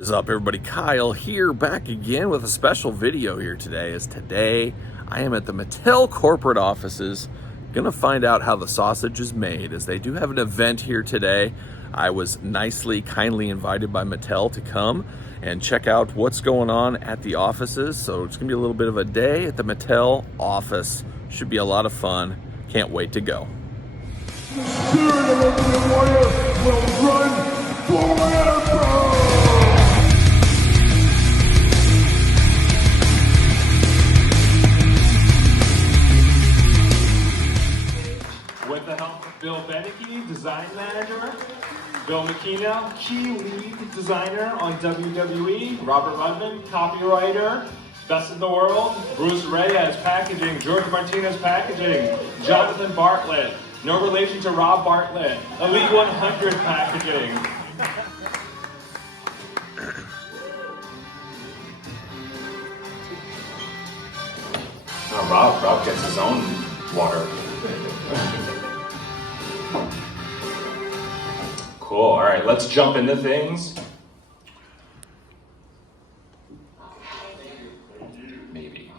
What is up, everybody? Kyle here, back again with a special video here today. Today I am at the Mattel corporate offices, gonna find out how the sausage is made, as they do have an event here today. I was kindly invited by Mattel to come and check out what's going on at the offices. So it's gonna be a little bit of a day at the Mattel office. Should be a lot of fun. Can't wait to go. The spirit of Ultimate Warrior will run forever! With the help of Bill Beneke, design manager, Bill McKenna, key lead designer on WWE, Robert Rudman, copywriter, best in the world, Bruce Reyes packaging, George Martinez packaging, Jonathan Bartlett, no relation to Rob Bartlett, Elite 100 packaging. Oh, Rob gets his own water. Cool, all right, let's jump into things. Maybe.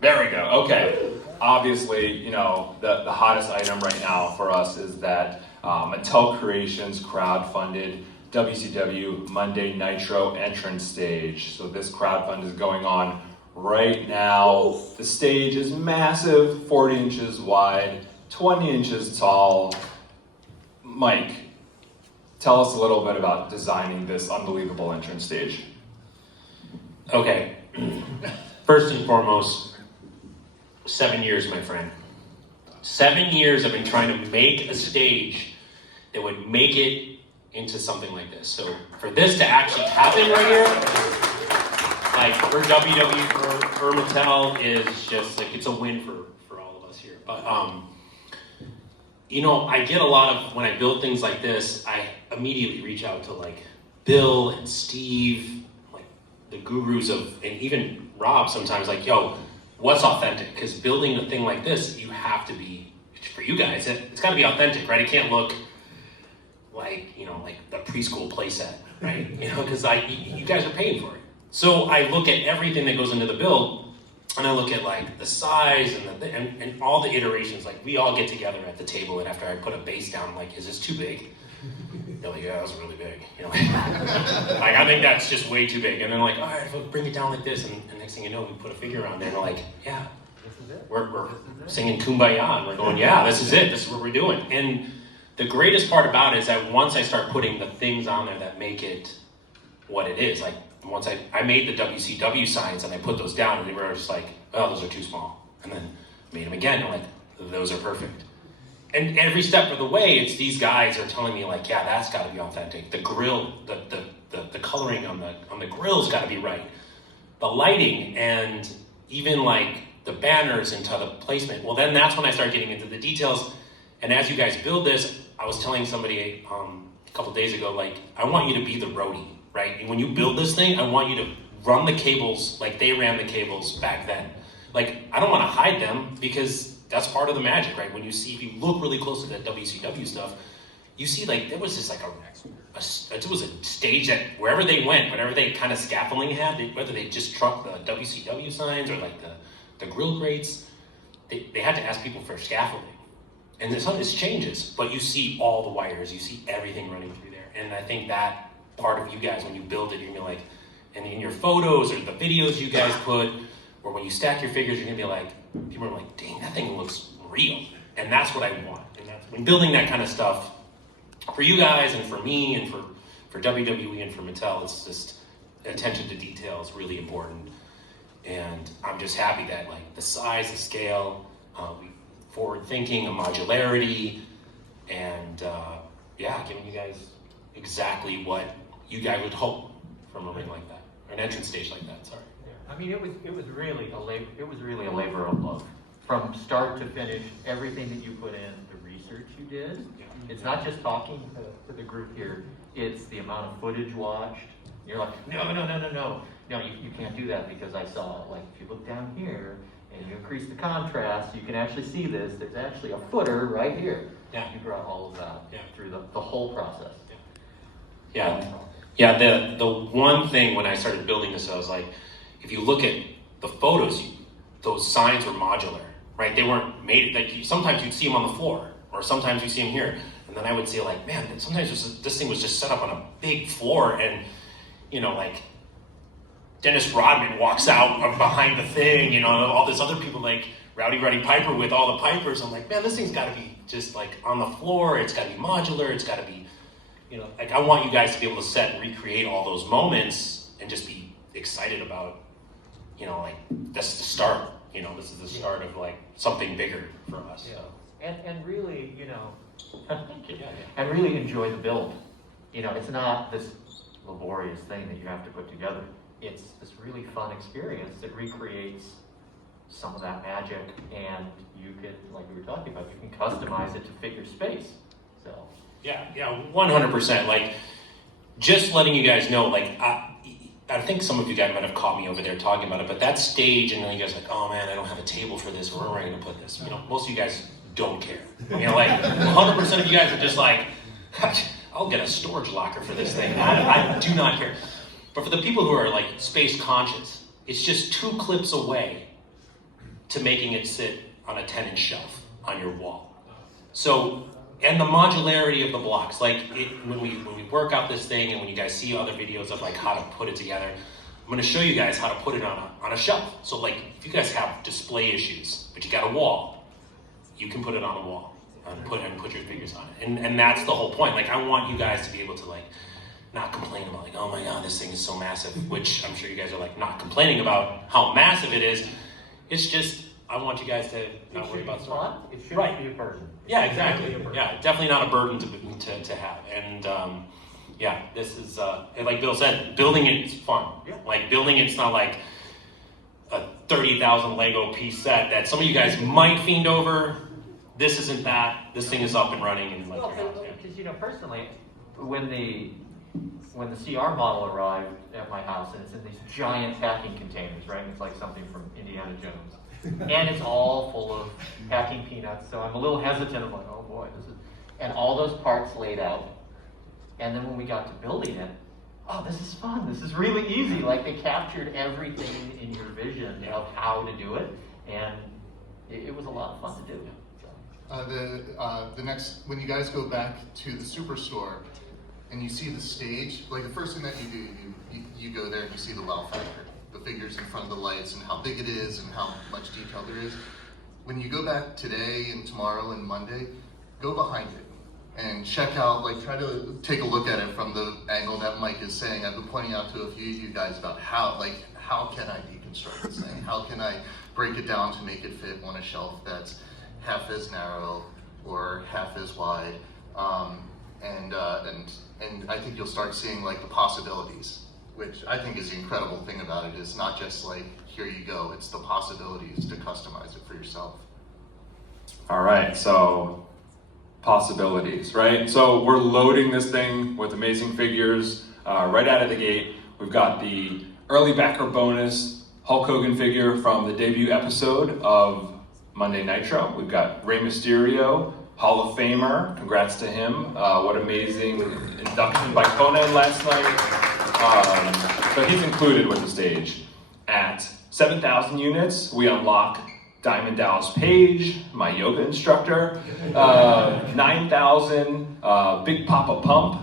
There we go, okay. Obviously, you know, the hottest item right now for us is that Mattel Creations crowdfunded WCW Monday Nitro entrance stage. So this crowdfund is going on right now. The stage is massive, 40 inches wide, 20 inches tall. Mike, tell us a little bit about designing this unbelievable entrance stage. Okay, first and foremost, 7 years, my friend. 7 years I've been trying to make a stage that would make it into something like this. So for this to actually happen right here, like for WWE, for Mattel, is just like, it's a win for all of us here. But you know, I get a lot of, when I build things like this, I immediately reach out to like Bill and Steve, like the gurus of, and even Rob sometimes, like, yo, what's authentic? Because building a thing like this, you have to be, for you guys, it's got to be authentic, right? It can't look like, you know, like the preschool playset, right? You know, because you guys are paying for it. So I look at everything that goes into the build, and I look at like the size and all the iterations. Like we all get together at the table, and after I put a base down, I'm like, is this too big? They're like, yeah, that was really big. You know, like I think that's just way too big. And then like, all right, we'll bring it down like this, and next thing you know, we put a figure on there, and they're like, yeah, we're singing Kumbaya, and we're going, yeah, this is it. This is what we're doing. And the greatest part about it is that once I start putting the things on there that make it what it is, like once I made the WCW signs and I put those down, and they were just like, oh, those are too small. And then made them again, and like, those are perfect. And every step of the way, it's these guys are telling me like, yeah, that's got to be authentic. The grill, the coloring on the grill's got to be right. The lighting and even like the banners into the placement. Well, then that's when I start getting into the details. And as you guys build this, I was telling somebody a couple days ago, like, I want you to be the roadie, right? And when you build this thing, I want you to run the cables like they ran the cables back then. Like, I don't want to hide them, because that's part of the magic, right? When you see, if you look really close at that WCW stuff, you see like there was just like it was a stage that wherever they went, whatever they kind of scaffolding had, whether they just trucked the WCW signs or like the grill grates, they had to ask people for scaffolding. And this changes, but you see all the wires, you see everything running through there. And I think that part of you guys, when you build it, you're gonna be like, and in your photos or the videos you guys put, or when you stack your figures, you're gonna be like, people are like, dang, that thing looks real. And that's what I want. And that's, when building that kind of stuff, for you guys and for me and for WWE and for Mattel, it's just attention to detail is really important. And I'm just happy that like the size, the scale, forward thinking, a modularity, and yeah, giving you guys exactly what you guys would hope from a ring like that, or an entrance stage like that. Sorry. I mean, it was really a labor of love, from start to finish. Everything that you put in, the research you did. It's not just talking to the group here. It's the amount of footage watched. You're like, no, you can't do that, because I saw, like, if you look down here and you increase the contrast, you can actually see this. There's actually a footer right here. Yeah. You brought all of that through the whole process. Yeah. Yeah. The one thing when I started building this, I was like, if you look at the photos, those signs were modular, right? They weren't made, like sometimes you'd see them on the floor, or sometimes you see them here. And then I would say like, man, sometimes this thing was just set up on a big floor, and like Dennis Rodman walks out of behind the thing, all this other people like Rowdy Roddy Piper with all the Pipers. I'm like, man, this thing's gotta be just like on the floor, it's gotta be modular, it's gotta be, like I want you guys to be able to set and recreate all those moments and just be excited about, like that's the start, this is the start of like something bigger for us. Yeah. And really, and really enjoy the build. It's not this laborious thing that you have to put together. It's this really fun experience that recreates some of that magic, and you can, like we were talking about, you can customize it to fit your space. So yeah, 100%. Like, just letting you guys know, like, I think some of you guys might have caught me over there talking about it, but that stage, and then you guys are like, oh man, I don't have a table for this, where am I going to put this? Most of you guys don't care. Like 100% of you guys are just like, I'll get a storage locker for this thing. I do not care. But for the people who are like space conscious, it's just 2 clips away to making it sit on a 10-inch shelf on your wall. So, and the modularity of the blocks, like when we work out this thing, and when you guys see other videos of like how to put it together, I'm going to show you guys how to put it on a shelf. So like if you guys have display issues, but you got a wall, you can put it on the wall and put your figures on it. And that's the whole point. Like I want you guys to be able to like not complain about like, oh my god, this thing is so massive, which I'm sure you guys are like not complaining about how massive it is. It's just, I want you guys to not worry about fun. It shouldn't be a burden. Yeah, exactly. Yeah, definitely not a burden to have. And this is, like Bill said, building it's fun. Yeah. Like building it's not like a 30,000 Lego piece set that some of you guys might fiend over. This isn't that. This thing is up and running and Well, because personally, when the CR model arrived at my house, and it's in these giant packing containers, right? It's like something from Indiana Jones. And it's all full of packing peanuts, so I'm a little hesitant. I'm like, oh boy, and all those parts laid out. And then when we got to building it, oh, this is fun. This is really easy. Like they captured everything in your vision of how to do it, and it was a lot of fun to do. The next, when you guys go back to the Superstore and you see the stage, like the first thing that you do, you go there and you see the wow factor. The figures in front of the lights and how big it is and how much detail there is. When you go back today and tomorrow and Monday, go behind it and check out, like try to take a look at it from the angle that Mike is saying. I've been pointing out to a few of you guys about how can I deconstruct this thing? How can I break it down to make it fit on a shelf that's half as narrow or half as wide? And I think you'll start seeing like the possibilities, which I think is the incredible thing about it. It's not just like, here you go, it's the possibilities to customize it for yourself. All right, so possibilities, right? So we're loading this thing with amazing figures right out of the gate. We've got the early backer bonus Hulk Hogan figure from the debut episode of Monday Nitro. We've got Rey Mysterio, Hall of Famer, congrats to him. What amazing induction by Conan last night. So he's included with the stage. At 7,000 units, we unlock Diamond Dallas Page, my yoga instructor. 9,000, Big Papa Pump,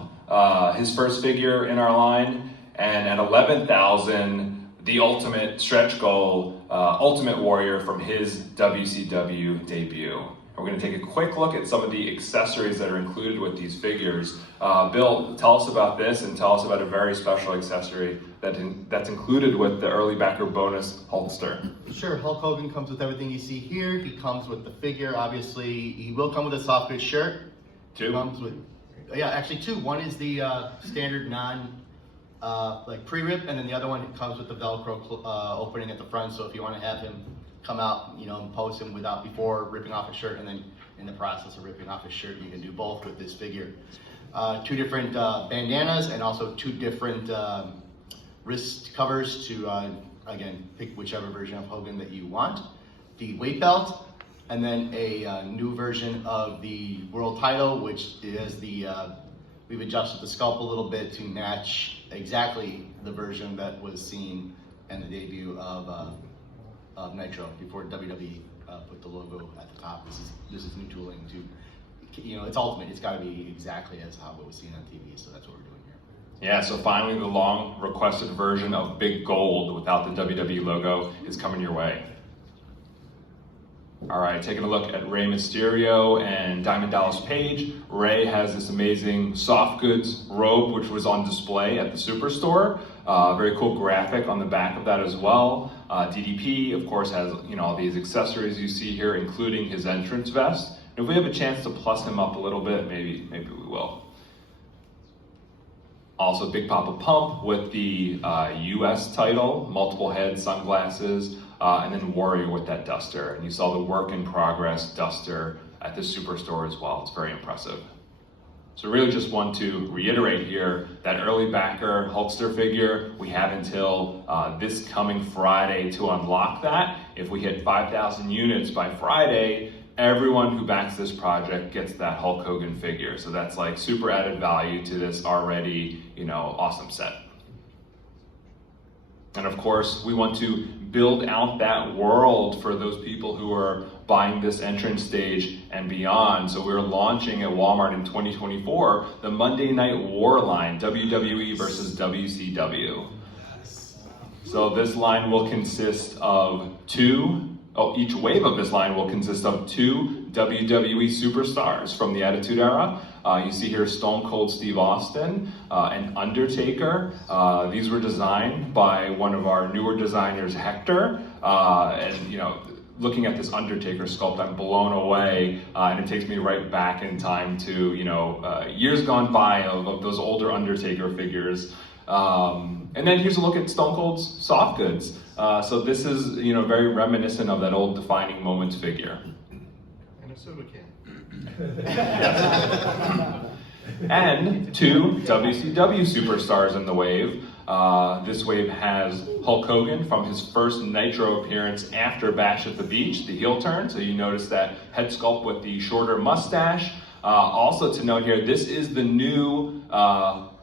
his first figure in our line. And at 11,000, the ultimate stretch goal, Ultimate Warrior from his WCW debut. We're going to take a quick look at some of the accessories that are included with these figures. Bill, tell us about this and tell us about a very special accessory that's included with the early backer bonus holster. Sure, Hulk Hogan comes with everything you see here. He comes with the figure, obviously. He will come with a soft goods shirt. Two? Comes with, yeah, actually two. One is the standard like pre-rip, and then the other one comes with the Velcro opening at the front. So if you want to have him come out, and pose him before ripping off his shirt, and then in the process of ripping off his shirt, you can do both with this figure. Two different bandanas, and also two different wrist covers to, again, pick whichever version of Hogan that you want. The weight belt, and then a new version of the world title, which is the we've adjusted the sculpt a little bit to match exactly the version that was seen in the debut of Nitro before WWE put the logo at the top. This is new tooling to, you know, it's ultimate. It's got to be exactly as how it was seen on TV. So that's what we're doing here. Yeah, so finally the long requested version of Big Gold without the WWE logo is coming your way. All right, taking a look at Rey Mysterio and Diamond Dallas Page. Rey has this amazing soft goods robe, which was on display at the Superstore. Very cool graphic on the back of that as well. DDP, of course, has, you know, all these accessories you see here, including his entrance vest. And if we have a chance to plus him up a little bit, maybe we will. Also, Big Papa Pump with the US title, multiple head sunglasses, and then Warrior with that duster. And you saw the work in progress duster at the Superstore as well. It's very impressive. So really just want to reiterate here that early backer Hulkster figure, we have until this coming Friday to unlock that. If we hit 5,000 units by Friday, everyone who backs this project gets that Hulk Hogan figure. So that's like super added value to this already, you know, awesome set. And of course, we want to build out that world for those people who are buying this entrance stage and beyond. So we're launching at Walmart in 2024, the Monday Night War line, WWE versus WCW. So this line will consist of each wave of this line will consist of 2 WWE superstars from the Attitude Era. You see here Stone Cold Steve Austin and Undertaker. These were designed by one of our newer designers, Hector. And you know, looking at this Undertaker sculpt, I'm blown away, and it takes me right back in time to, you know, years gone by of those older Undertaker figures. And then here's a look at Stone Cold's soft goods. So this is, you know, very reminiscent of that old Defining Moments figure. And a soda can. And 2 WCW superstars in the wave. This wave has Hulk Hogan from his first Nitro appearance after Bash at the Beach, the heel turn. So you notice that head sculpt with the shorter mustache. Also to note here, this is the new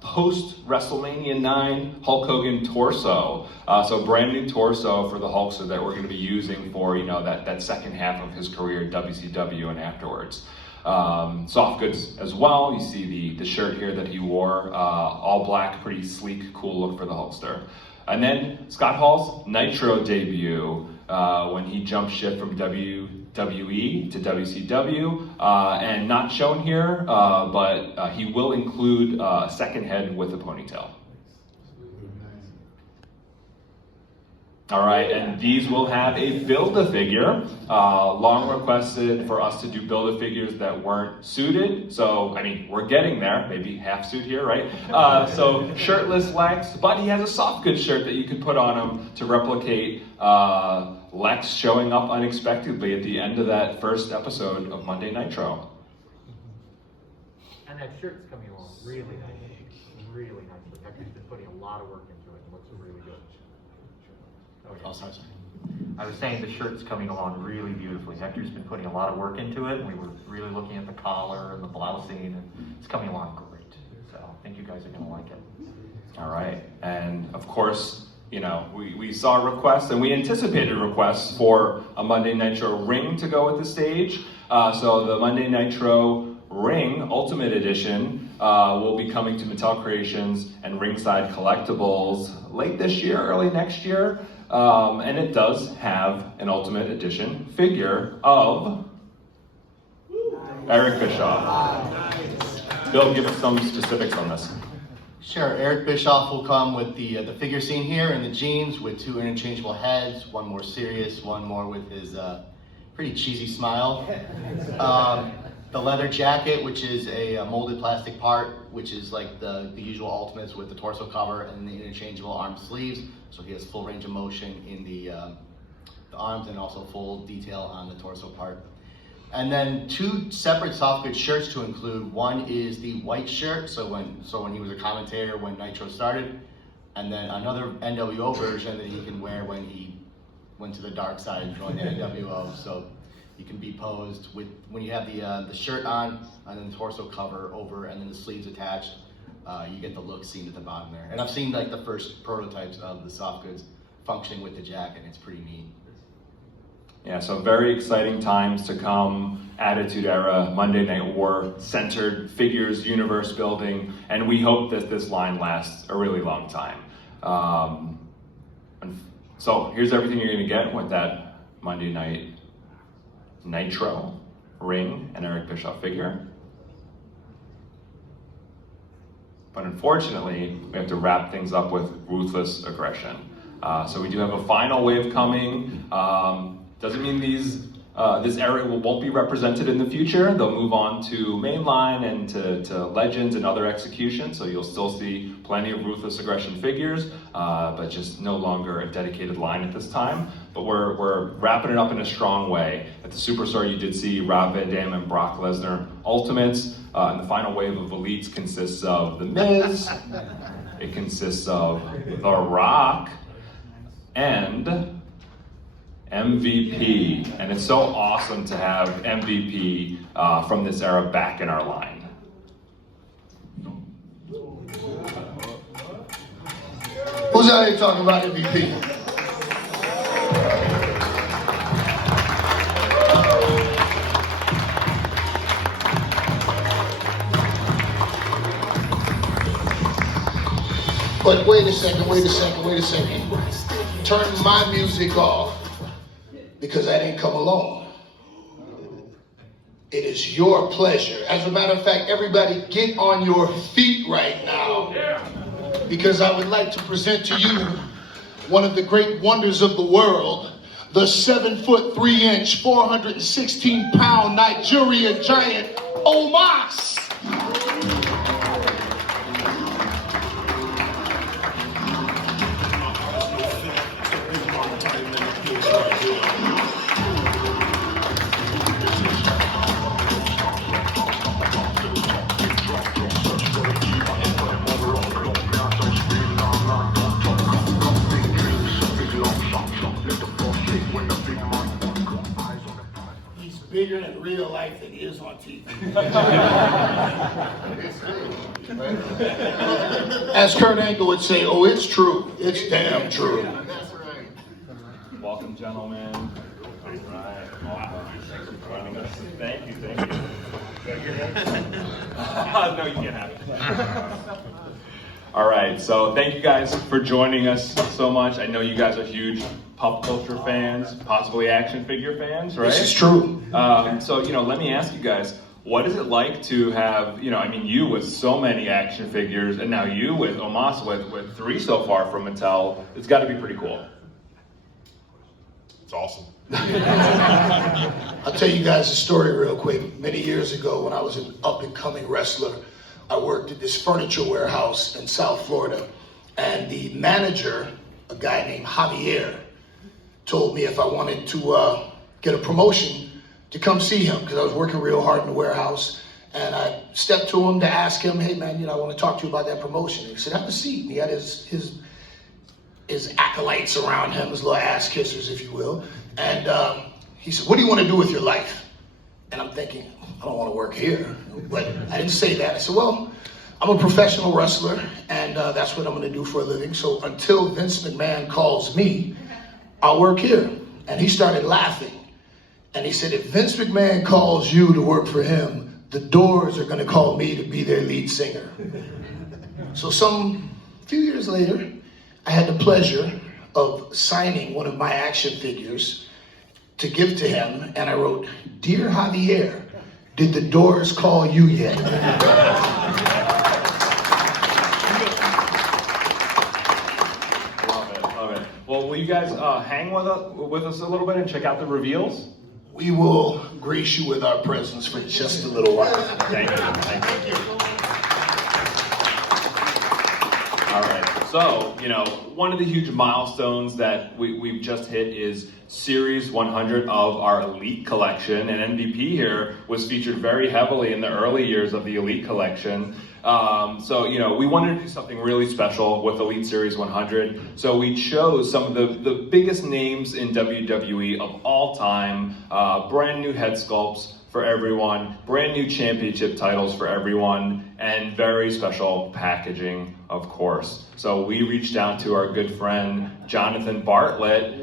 post Wrestlemania 9 Hulk Hogan torso. So brand new torso for the Hulkster that we're going to be using for, you know, that second half of his career, WCW and afterwards. Soft goods as well. You see the shirt here that he wore, all black, pretty sleek, cool look for the Hulkster. And then Scott Hall's Nitro debut, when he jumped ship from WWE to WCW, and not shown here, but he will include a second head with a ponytail. All right, and these will have a Build-A-Figure. Long requested for us to do Build-A-Figures that weren't suited. So, I mean, we're getting there, maybe half suit here, right? So shirtless Lex, but he has a soft goods shirt that you could put on him to replicate Lex showing up unexpectedly at the end of that first episode of Monday Nitro. And that shirt's coming along really nicely. Really nicely. Hector's been putting a lot of work into it and looks really good. Oh, sorry. I was saying the shirt's coming along really beautifully. Hector's been putting a lot of work into it, and we were really looking at the collar and the blousing, and it's coming along great. So I think you guys are going to like it. All right, and of course, you know, we saw requests and we anticipated requests for a Monday Nitro ring to go with the stage. So the Monday Nitro ring Ultimate Edition will be coming to Mattel Creations and Ringside Collectibles late this year, early next year. And it does have an Ultimate Edition figure of Eric Bischoff. Bill, give us some specifics on this. Sure, Eric Bischoff will come with the figure seen here in the jeans with 2 interchangeable heads, one more serious, one more with his pretty cheesy smile. The leather jacket, which is a molded plastic part, which is like the usual Ultimates with the torso cover and the interchangeable arm sleeves. So he has full range of motion in the arms and also full detail on the torso part. And then 2 separate soft goods shirts to include. One is the white shirt, so when he was a commentator when Nitro started, and then another NWO version that he can wear when he went to the dark side and joined the NWO. So You can be posed with, when you have the shirt on, and then the torso cover over, and then the sleeves attached. You get the look seen at the bottom there. And I've seen like the first prototypes of the soft goods functioning with the jacket, and it's pretty neat. Yeah, so very exciting times to come. Attitude Era, Monday Night War, centered figures, universe building, and we hope that this line lasts a really long time. So here's everything you're gonna get with that Monday Night Nitro ring and Eric Bischoff figure. But unfortunately, we have to wrap things up with ruthless aggression. So we do have a final wave coming. Doesn't mean this area won't be represented in the future. They'll move on to mainline and to Legends and other executions. So you'll still see plenty of ruthless aggression figures, but just no longer a dedicated line at this time. But we're wrapping it up in a strong way. At the Superstore, you did see Rob Van Dam and Brock Lesnar Ultimates. And the final wave of Elites consists of The Miz, it consists of The Rock, and MVP. And it's so awesome to have MVP from this era back in our line. Who's out here talking about MVP? But wait a second. Turn my music off, because I didn't come alone. It is your pleasure. As a matter of fact, everybody get on your feet right now, because I would like to present to you one of the great wonders of the world, the 7'3", 416-pound Nigerian giant, Omos. Bigger in real life than he is on TV. As Kurt Angle would say, oh, it's true. It's damn true. That's right. Welcome, gentlemen. All right. Thanks for joining us. Thank you. No, you can't have it. All right, so thank you guys for joining us so much. I know you guys are huge pop culture fans, possibly action figure fans, right? This is true. So, let me ask you guys, what is it like to have, you with so many action figures, and now you with Omos with 3 so far from Mattel? It's got to be pretty cool. It's awesome. I'll tell you guys a story real quick. Many years ago, when I was an up-and-coming wrestler, I worked at this furniture warehouse in South Florida, and the manager, a guy named Javier, told me if I wanted to get a promotion to come see him, because I was working real hard in the warehouse. And I stepped to him to ask him, hey man, I want to talk to you about that promotion. And he said, have a seat. And he had his acolytes around him, his little ass kissers, if you will. And he said, what do you want to do with your life? And I'm thinking, I don't want to work here. But I didn't say that. I said, well, I'm a professional wrestler, and that's what I'm going to do for a living. So until Vince McMahon calls me, I'll work here. And he started laughing. And he said, if Vince McMahon calls you to work for him, the Doors are going to call me to be their lead singer. So few years later, I had the pleasure of signing one of my action figures to give to him. And I wrote, Dear Javier, did the Doors call you yet? Love it. Well, will you guys hang with us a little bit and check out the reveals? We will grace you with our presence for just a little while. Thank you. All right. So, one of the huge milestones that we've just hit is Series 100 of our Elite Collection, and MVP here was featured very heavily in the early years of the Elite Collection. So, you know, we wanted to do something really special with Elite Series 100. So we chose some of the biggest names in WWE of all time, brand new head sculpts for everyone, brand new championship titles for everyone, and very special packaging, of course. So we reached out to our good friend, Jonathan Bartlett,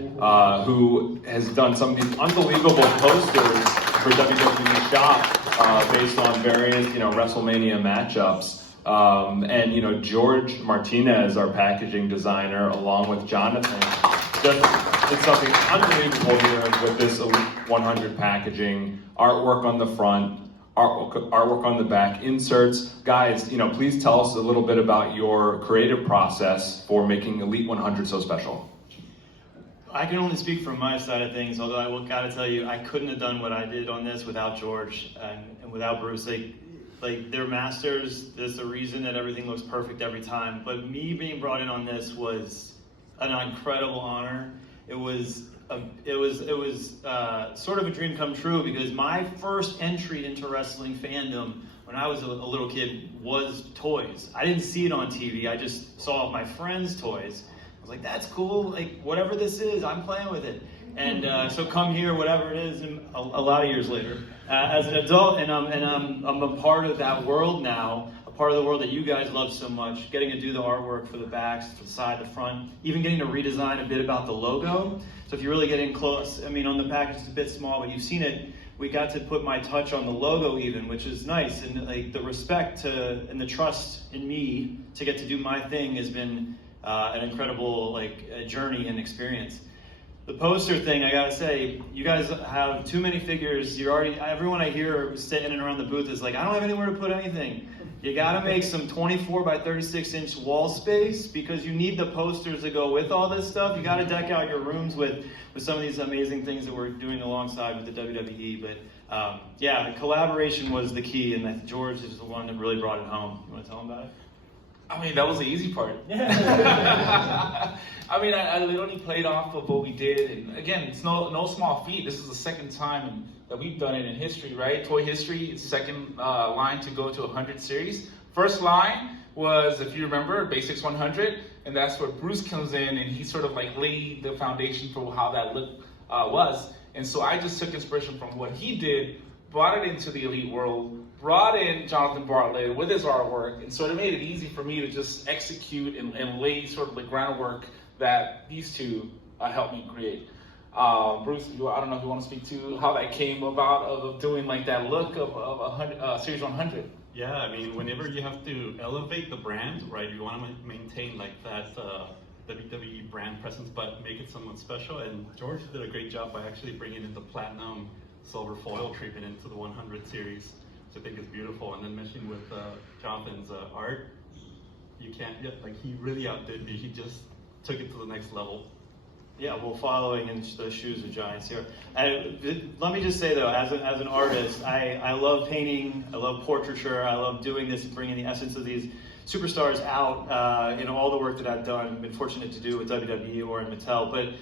who has done some of these unbelievable posters for WWE Shop based on various, you know, Wrestlemania matchups. And, you know, George Martinez, our packaging designer, along with Jonathan, it's something unbelievable here with this Elite 100 packaging, artwork on the front, artwork on the back, inserts. Guys, you know, please tell us a little bit about your creative process for making Elite 100 so special. I can only speak from my side of things, although I will gotta tell you, I couldn't have done what I did on this without George and without Bruce. Like they're masters. There's a reason that everything looks perfect every time. But me being brought in on this was an incredible honor. It was sort of a dream come true, because my first entry into wrestling fandom when I was a little kid was toys. I didn't see it on TV. I just saw my friends' toys. I was like, that's cool. Like, whatever this is, I'm playing with it. And so come here, whatever it is, and a lot of years later, as an adult, and I'm a part of that world now, a part of the world that you guys love so much, getting to do the artwork for the backs, for the side, the front, even getting to redesign a bit about the logo. So if you really get in close, I mean, on the package it's a bit small, but you've seen it. We got to put my touch on the logo even, which is nice, and like the respect and the trust in me to get to do my thing has been an incredible journey and experience. The poster thing, I gotta say, you guys have too many figures. Everyone I hear standing around the booth is like, I don't have anywhere to put anything. You gotta make some 24 by 36 inch wall space, because you need the posters that go with all this stuff. You gotta deck out your rooms with some of these amazing things that we're doing alongside with the WWE. But yeah, the collaboration was the key, and George is the one that really brought it home. You wanna tell him about it? I mean, that was the easy part. I mean, I literally played off of what we did, and again, it's no small feat. This is the second time that we've done it in history, right? Toy history. It's second line to go to 100 series. First line was, if you remember, Basics 100, and that's where Bruce comes in, and he sort of like laid the foundation for how that look was. And so I just took inspiration from what he did, brought it into the Elite world, brought in Jonathan Bartlett with his artwork, and sort of made it easy for me to just execute and lay sort of the groundwork that these two helped me create. Bruce, I don't know if you want to speak to how that came about of doing like that look of Series 100. Yeah, I mean, whenever you have to elevate the brand, right, you want to maintain like that WWE brand presence, but make it somewhat special. And George did a great job by actually bringing in the platinum silver foil treatment into the 100 series, which I think is beautiful. And then mentioning with Jonathan's art, you can't get, like, he really outdid me. He just took it to the next level. Yeah, well, following in the shoes of giants here. Let me just say though, as an artist, I love painting, I love portraiture, I love doing this and bringing the essence of these superstars out in all the work that I've done. I've been fortunate to do with WWE or in Mattel. But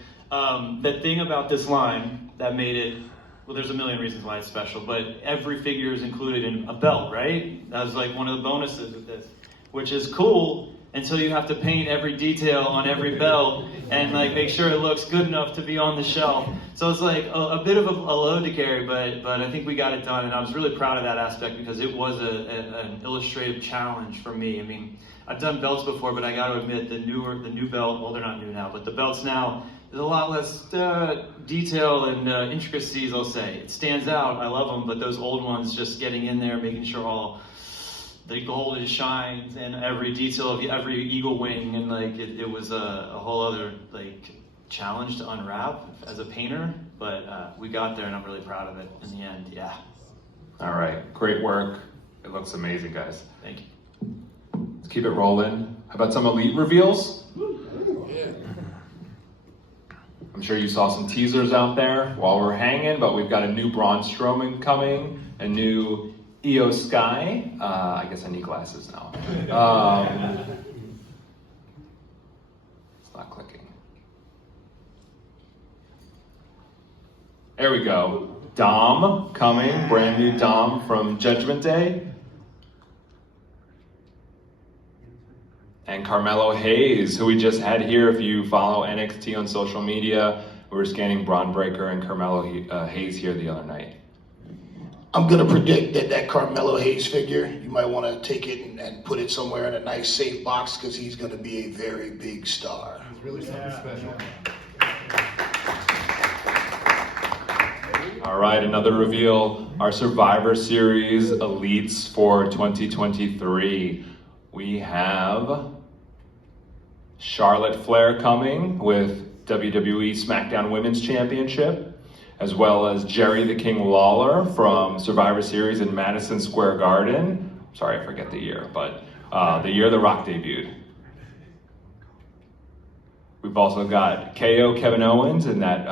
the thing about this line that made it, well, there's a million reasons why it's special, but every figure is included in a belt, right? That was like one of the bonuses with this, which is cool until you have to paint every detail on every belt and like make sure it looks good enough to be on the shelf. So it's like a bit of a load to carry, but I think we got it done, and I was really proud of that aspect because it was an illustrative challenge for me. I mean, I've done belts before, but I got to admit the new belt, well, they're not new now, but the belts now, there's a lot less detail and intricacies, I'll say. It stands out, I love them, but those old ones, just getting in there, making sure all the gold shines and every detail of every eagle wing, and like it was a whole other like challenge to unwrap as a painter, but we got there and I'm really proud of it in the end. Yeah. All right, great work. It looks amazing, guys. Thank you. Let's keep it rolling. How about some Elite reveals? I'm sure you saw some teasers out there while we're hanging, but we've got a new Braun Strowman coming, a new Io Sky. I guess I need glasses now. It's not clicking. There we go. Dom coming, brand new Dom from Judgment Day. and Carmelo Hayes, who we just had here. If you follow NXT on social media, we were scanning Braun Breaker and Carmelo Hayes here the other night. I'm going to predict that Carmelo Hayes figure, you might want to take it and put it somewhere in a nice safe box because he's going to be a very big star. It's really something special. All right, another reveal. Our Survivor Series Elites for 2023. We have Charlotte Flair coming with WWE SmackDown Women's Championship, as well as Jerry the King Lawler from Survivor Series in Madison Square Garden. Sorry, I forget the year, but the year The Rock debuted. We've also got KO Kevin Owens in that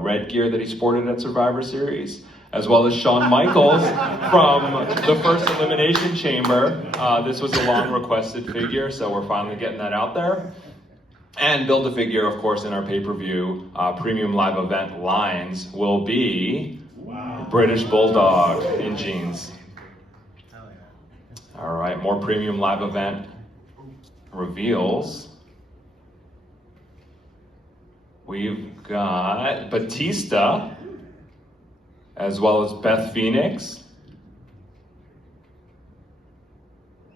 red gear that he sported at Survivor Series, as well as Shawn Michaels from the first Elimination Chamber. This was a long requested figure, so we're finally getting that out there. And Build-A-Figure, of course, in our pay-per-view premium live event lines will be British Bulldog in jeans. All right, more premium live event reveals. We've got Batista, as well as Beth Phoenix,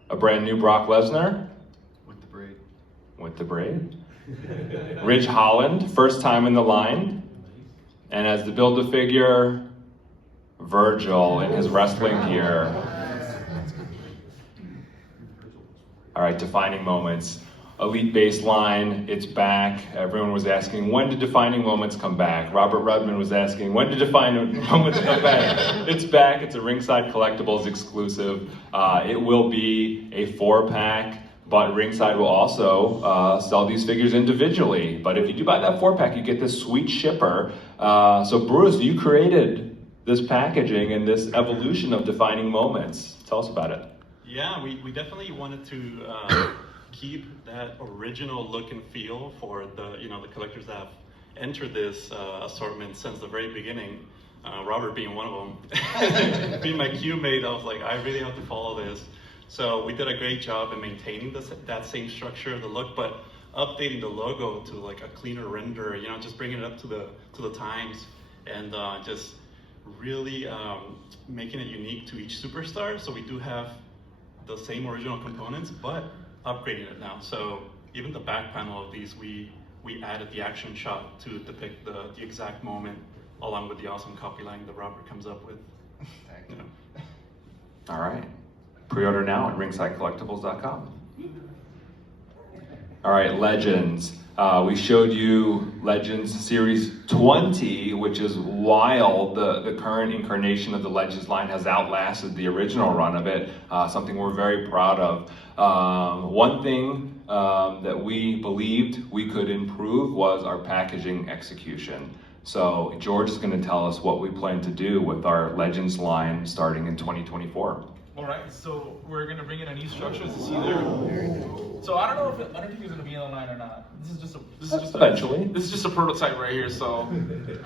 a brand new Brock Lesnar. With the braid. Ridge Holland, first time in the line. And as the Build-A-Figure, Virgil in his wrestling gear. All right, defining moments. Elite baseline, it's back. Everyone was asking, when did defining moments come back? Robert Rudman was asking, when did defining moments come back? It's back. It's a Ringside Collectibles exclusive. It will be a 4-pack. But Ringside will also sell these figures individually. But if you do buy that 4-pack, you get this sweet shipper. So Bruce, you created this packaging and this evolution of defining moments. Tell us about it. Yeah, we definitely wanted to keep that original look and feel for the collectors that have entered this assortment since the very beginning. Robert being one of them. Being my queue mate, I was like, I really have to follow this. So we did a great job in maintaining that same structure of the look, but updating the logo to like a cleaner render, just bringing it up to the times, and just really making it unique to each superstar. So we do have the same original components, but upgrading it now. So even the back panel of these, we added the action shot to depict the exact moment, along with the awesome copy line that Robert comes up with. All right. Pre-order now at ringsidecollectibles.com. All right, Legends. We showed you Legends Series 20, which is wild. The current incarnation of the Legends line has outlasted the original run of it, something we're very proud of. One thing that we believed we could improve was our packaging execution. So George is going to tell us what we plan to do with our Legends line starting in 2024. All right, so we're gonna bring in a new structure. This is either. So I don't think it's gonna be online or not. This is just Eventually. This is just a prototype right here. So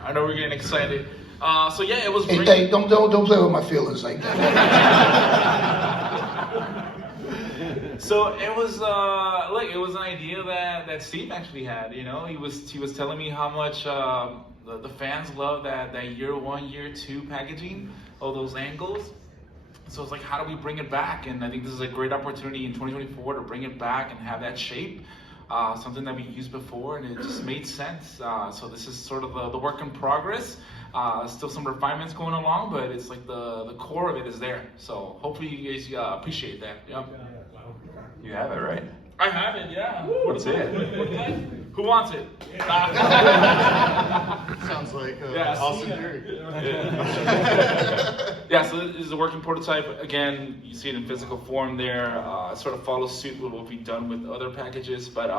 I know we're getting excited. So yeah, it was. Hey, don't play with my feelings like that. So it was it was an idea that Steve actually had. He was telling me how much the fans love that year 1, year 2 packaging, all those angles. So it's like, how do we bring it back? And I think this is a great opportunity in 2024 to bring it back and have that shape, something that we used before, and it just made sense. So this is sort of the work in progress. Still some refinements going along, but it's like the core of it is there. So hopefully you guys appreciate that. Yep. You have it, right? I have it, yeah. What's it? Who wants it? Sounds like awesome theory. Yeah, so this is a working prototype. Again, you see it in physical form there. It sort of follows suit with what we've done with other packages. But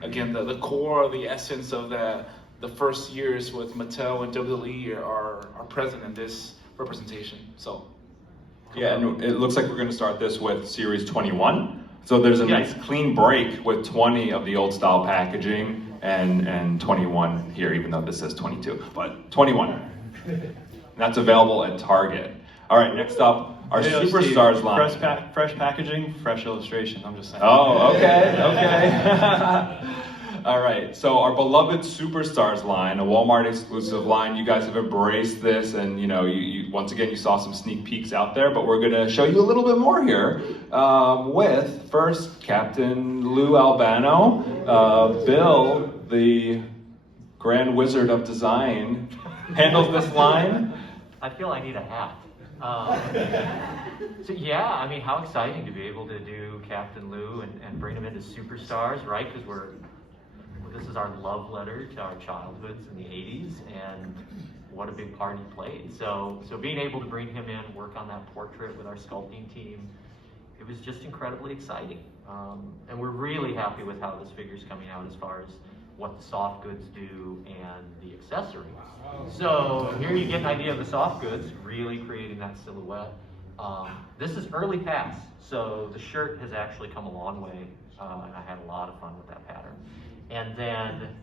again, the core, the essence of the first years with Mattel and WWE are present in this representation. So. Yeah, and it looks like we're going to start this with Series 21. So there's a nice clean break with 20 of the old style packaging and 21 here, even though this says 22, but 21. That's available at Target. All right, next up, our Hey, Superstars Steve, line. fresh packaging, fresh illustration. I'm just saying. Oh, okay. All right, so our beloved Superstars line, a Walmart exclusive line. You guys have embraced this, and you once again you saw some sneak peeks out there, but we're gonna show you a little bit more here with first Captain Lou Albano, Bill, the Grand Wizard of Design, handles this line. I feel I need a hat. So yeah, I mean, how exciting to be able to do Captain Lou and bring him into Superstars, right? Because this is our love letter to our childhoods in the 80s, and what a big part he played. So being able to bring him in, work on that portrait with our sculpting team, it was just incredibly exciting. And we're really happy with how this figure's coming out as far as what the soft goods do and the accessories. So here you get an idea of the soft goods, really creating that silhouette. This is early pass, so the shirt has actually come a long way, and I had a lot of fun with that pattern. And then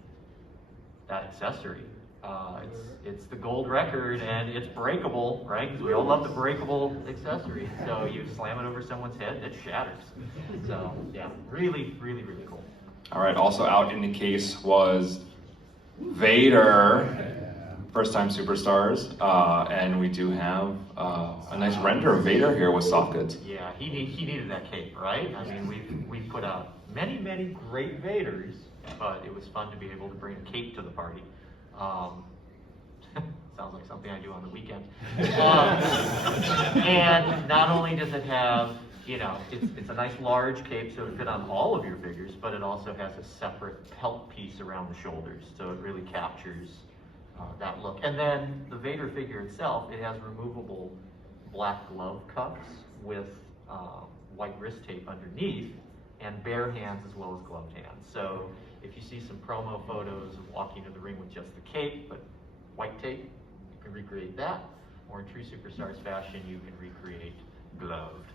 that accessory, it's the gold record, and it's breakable, right? Because we all love the breakable accessories. So you slam it over someone's head, it shatters. So yeah, really, really, really cool. All right, also out in the case was Vader, first time Superstars, and we do have a nice render of Vader here with soft goods. Yeah, he needed that cape, right? I mean, we put out many, many great Vaders, but it was fun to be able to bring a cape to the party. Sounds like something I do on the weekend. And not only does it have, it's a nice large cape, so it fit on all of your figures, but it also has a separate pelt piece around the shoulders, so it really captures that look. And then the Vader figure itself, it has removable black glove cuffs with white wrist tape underneath, and bare hands as well as gloved hands. So if you see some promo photos of walking in the ring with just the cape, but white tape, you can recreate that. Or in true Superstars fashion, you can recreate gloved.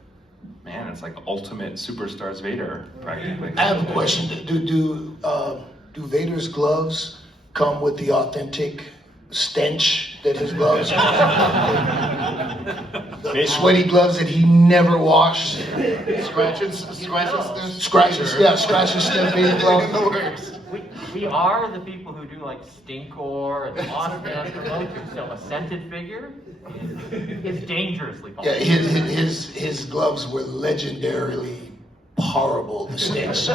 Man, it's like ultimate Superstars Vader, practically. I have a question. Do Vader's gloves come with the authentic stench that his gloves the sweaty gloves that he never washed? Scratch and sniff. Scratch and sniff Vader gloves. We are the people who do like Stinkor and on-stand promotions, so a scented figure is dangerously Yeah, possible. his gloves were legendarily horrible, the stench.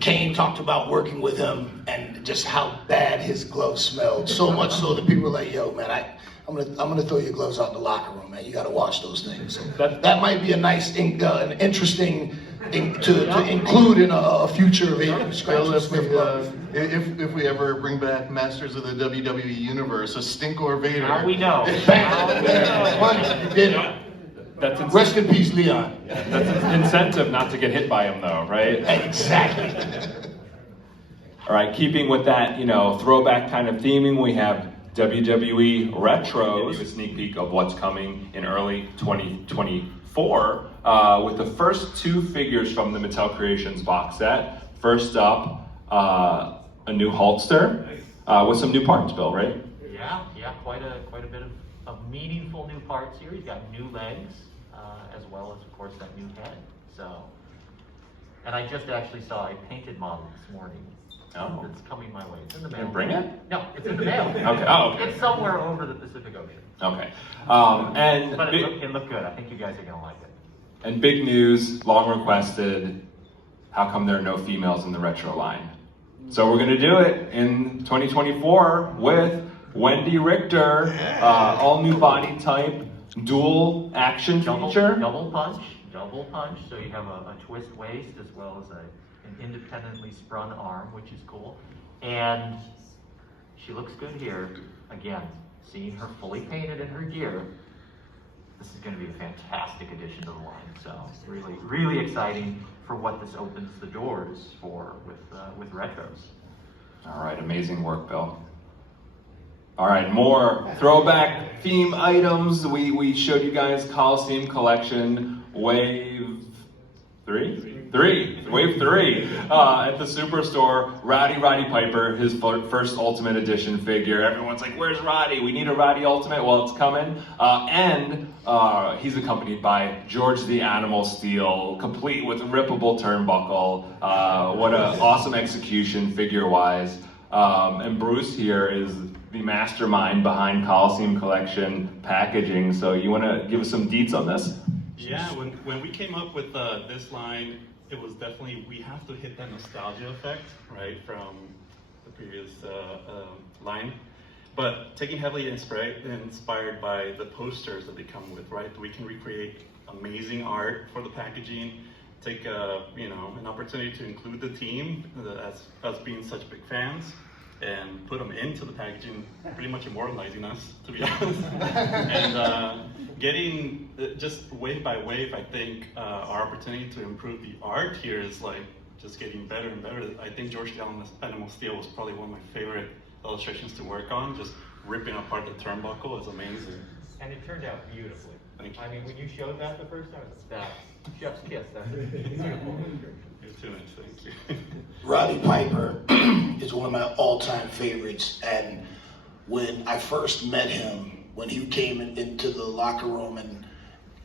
Kane talked about working with him and just how bad his gloves smelled. So much so that people were like, yo, man, I'm gonna throw your gloves out in the locker room, man. You gotta wash those things. So that might be a nice, an interesting thing to include in a future video. Well, if we ever bring back Masters of the WWE Universe, a Stinkor Vader. Now we know. That's Rest in peace, Leon. That's an incentive not to get hit by him, though, right? Exactly. All right, keeping with that, throwback kind of theming, we have WWE Retros, a sneak peek of what's coming in early 2024, with the first two figures from the Mattel Creations box set. First up, a new Hulkster with some new parts, Bill, right? Yeah, quite a bit of meaningful new parts here. He's got new legs, as well as, of course, that new head. So, and I just actually saw a painted model this morning. Oh. It's coming my way. It's in the mail. Did you bring it? No, it's in the mail. Okay. Oh, okay. It's somewhere over the Pacific Ocean. Okay. But it looked good. I think you guys are gonna like it. And big news, long requested, how come there are no females in the retro line? So we're gonna do it in 2024 with Wendy Richter, all new body type, dual action feature. Double punch. So you have a twist waist as well as an independently sprung arm, which is cool. And she looks good here. Again, seeing her fully painted in her gear, this is going to be a fantastic addition to the line. So really, really exciting for what this opens the doors for with retros. All right, amazing work, Bill. All right, more throwback theme items. We showed you guys Coliseum Collection Wave Wave 3 at the Superstore. Roddy Piper, his first Ultimate Edition figure. Everyone's like, where's Roddy? We need a Roddy Ultimate. Well, it's coming. And he's accompanied by George the Animal Steel, complete with rippable turnbuckle. What an awesome execution figure-wise. And Bruce here is the mastermind behind Coliseum Collection packaging. So you want to give us some deets on this? Yeah, when we came up with this line, it was definitely, we have to hit that nostalgia effect, right, from the previous line. But taking heavily inspired by the posters that they come with, right? We can recreate amazing art for the packaging, take an opportunity to include the team as us being such big fans, and put them into the packaging, pretty much immortalizing us, to be honest. And getting, just wave by wave, I think our opportunity to improve the art here is like just getting better and better. I think George the Animal Steel was probably one of my favorite illustrations to work on. Just ripping apart the turnbuckle is amazing. And it turned out beautifully. Thank you. I mean, when you showed that the first time, that's chef's kiss. That's beautiful. You're too much, thank you. Roddy Piper is one of my all-time favorites, and when I first met him, when he came into the locker room and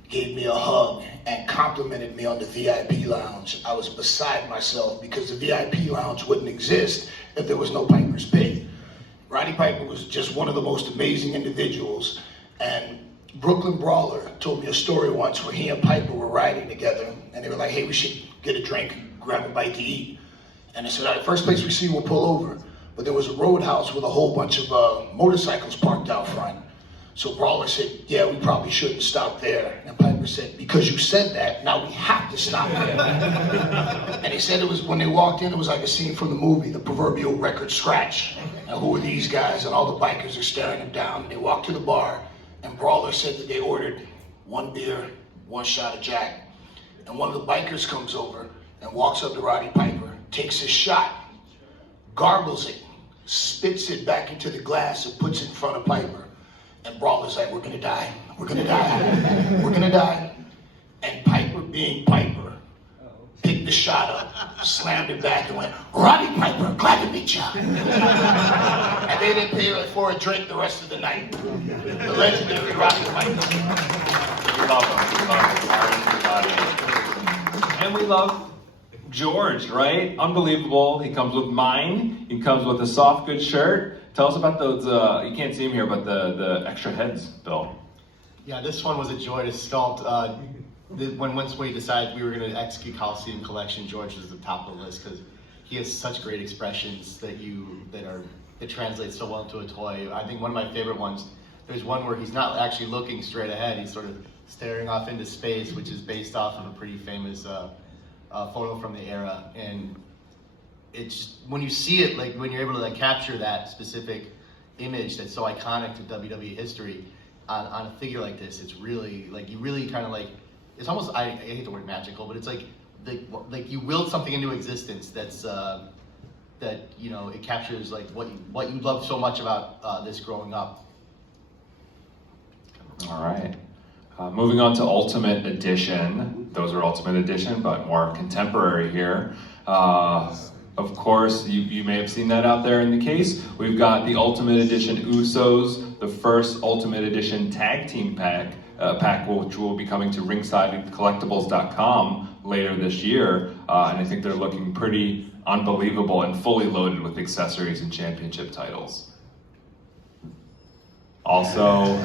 gave me a hug and complimented me on the VIP lounge, I was beside myself, because the VIP lounge wouldn't exist if there was no Piper's Pit. Roddy Piper was just one of the most amazing individuals, and Brooklyn Brawler told me a story once where he and Piper were riding together, and they were like, hey, we should get a drink, grab a bite to eat. And they said, all right, first place we see, we'll pull over. But there was a roadhouse with a whole bunch of motorcycles parked out front. So Brawler said, yeah, we probably shouldn't stop there. And Piper said, because you said that, now we have to stop there. And he said it was, when they walked in, it was like a scene from the movie, the proverbial record scratch. And who are these guys? And all the bikers are staring them down. And they walked to the bar, and Brawler said that they ordered 1 beer, 1 shot of Jack. And one of the bikers comes over and walks up to Roddy Piper, takes his shot, gargles it, spits it back into the glass, and puts it in front of Piper. And Brawler's like, we're gonna die, we're gonna die, we're gonna die. And Piper, being Piper, picked the shot up, slammed it back, and went, Roddy Piper, glad to meet ya. And they didn't pay for a drink the rest of the night. The legendary Roddy Piper. We love him. And we love George, right? Unbelievable. He comes with mine. He comes with a soft goods shirt. Tell us about those, you can't see him here, but the extra heads, Bill. Yeah, this one was a joy to sculpt. Once we decided we were going to execute Coliseum Collection, George was at the top of the list because he has such great expressions that translate so well to a toy. I think one of my favorite ones, there's one where he's not actually looking straight ahead, he's sort of staring off into space, which is based off of a pretty famous photo from the era. And it's, when you see it, like when you're able to like capture that specific image that's so iconic to WWE history on a figure like this, it's really like, you really kind of like, it's almost, I hate the word magical, but it's like you willed something into existence that's that, you know, it captures like what you love so much about this growing up. All right. Moving on to Ultimate Edition. Those are Ultimate Edition, but more contemporary here. Of course, you may have seen that out there in the case. We've got the Ultimate Edition Usos, the first Ultimate Edition Tag Team pack, which will be coming to ringsidecollectibles.com later this year. And I think they're looking pretty unbelievable and fully loaded with accessories and championship titles. Also,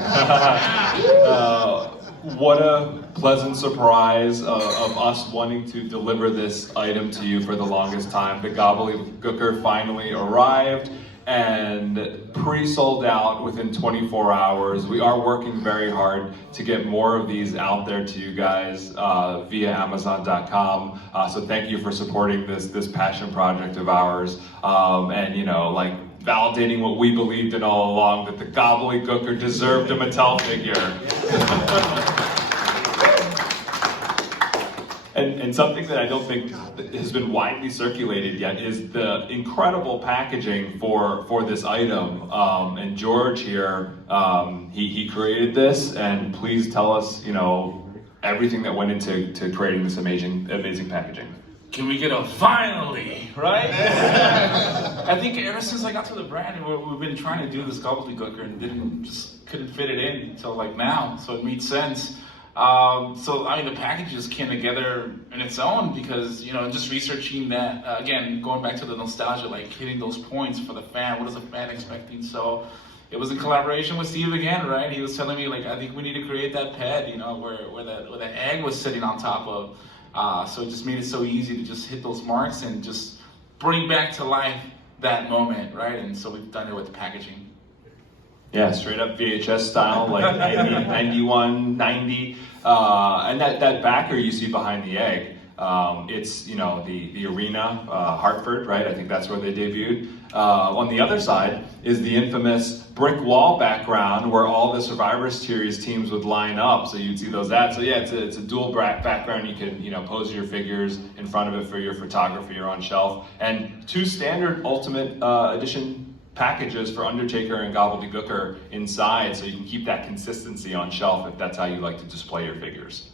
what a pleasant surprise of us wanting to deliver this item to you for the longest time. The Gobbledygooker finally arrived and pre-sold out within 24 hours. We are working very hard to get more of these out there to you guys via Amazon.com. So thank you for supporting this passion project of ours. And you know, like, validating what we believed in all along, that the Gobbledygooker deserved a Mattel figure. And something that I don't think has been widely circulated yet is the incredible packaging for this item. And George here, he created this, and please tell us, you know, everything that went into creating this amazing packaging. Can we get a finally, right? I think ever since I got to the brand, we've been trying to do this gobbledygooker and couldn't fit it in until like now, so it made sense. So I mean, the package just came together in its own because, you know, just researching that, again, going back to the nostalgia, like hitting those points for the fan, what is the fan expecting? So it was in collaboration with Steve again, right? He was telling me, like, I think we need to create that pad, you know, where the egg was sitting on top of. So it just made it so easy to just hit those marks and just bring back to life that moment, right? And so we've done it with the packaging. Yeah, straight up VHS style, like 91, 90. And that backer you see behind the egg, it's, you know, the arena, Hartford, right? I think that's where they debuted. On the other side is the infamous brick wall background where all the Survivor Series teams would line up, so you'd see those ads. So yeah, it's a dual background. You can, you know, pose your figures in front of it for your photography or on shelf. And 2 standard Ultimate Edition packages for Undertaker and Gobbledygooker inside, so you can keep that consistency on shelf if that's how you like to display your figures.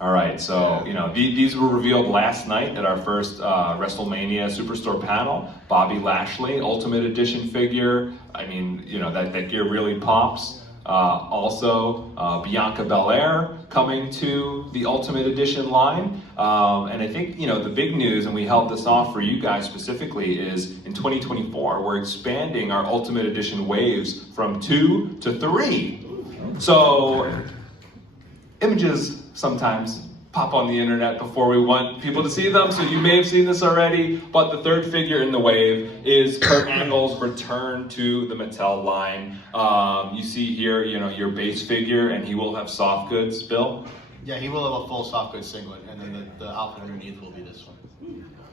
All right, so, you know, these were revealed last night at our first Wrestlemania Superstore panel. Bobby Lashley, Ultimate Edition figure. I mean, you know, that gear really pops. Also, Bianca Belair coming to the Ultimate Edition line. And I think, you know, the big news, and we held this off for you guys specifically, is in 2024, we're expanding our Ultimate Edition waves from 2 to 3. So, images sometimes pop on the internet before we want people to see them, so you may have seen this already, but the 3rd figure in the wave is Kurt Angle's return to the Mattel line. You see here, you know, your base figure, and he will have soft goods, Bill? Yeah, he will have a full soft goods singlet, and then the outfit underneath will be this one.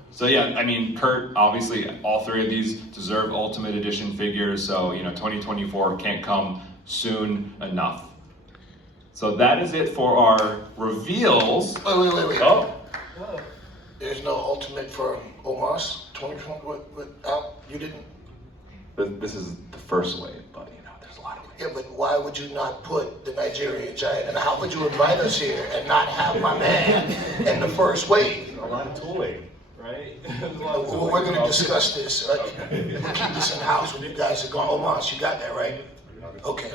So yeah, I mean, Kurt, obviously, all 3 of these deserve Ultimate Edition figures, so, you know, 2024 can't come soon enough. So that is it for our reveals. Wait. Oh. There's no ultimate for Omos 2020. What? You didn't. This is the first wave, but you know, there's a lot of waves. Yeah, but why would you not put the Nigerian Giant? And how would you invite us here and not have my man in the first wave? A lot of tooling, right? Well, we're going to discuss this. We'll keep this in house when you guys are gone. Omos, you got that right? Okay.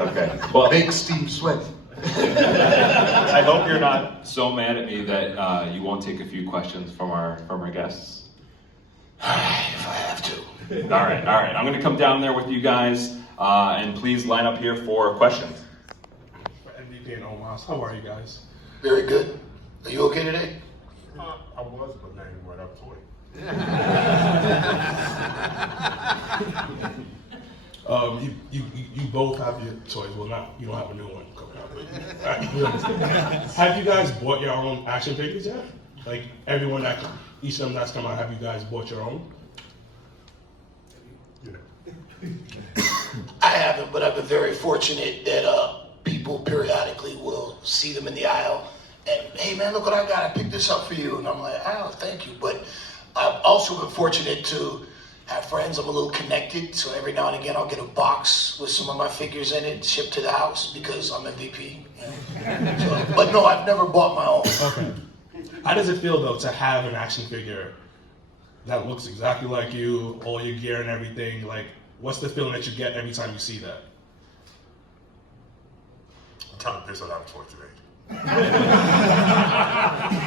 Okay. Well, Big Steve Swift. I hope you're not so mad at me that you won't take a few questions from our guests. If I have to. All right. I'm going to come down there with you guys, and please line up here for questions. MVP and Omos, how are you guys? Very good. Are you okay today? I was, but now you're right up to it. You both have your toys. Well, not you don't have a new one coming out. Have you guys bought your own action figures yet? Like everyone each of them that's come out, have you guys bought your own? I haven't, but I've been very fortunate that people periodically will see them in the aisle and, hey man, look what I got. I picked this up for you. And I'm like, oh, thank you. But I've also been fortunate to have friends. I'm a little connected, so every now and again I'll get a box with some of my figures in it shipped to the house because I'm MVP. So, but no, I've never bought my own. Okay. How does it feel though to have an action figure that looks exactly like you, all your gear and everything? Like, what's the feeling that you get every time you see that? I'm trying to piss it out toy today.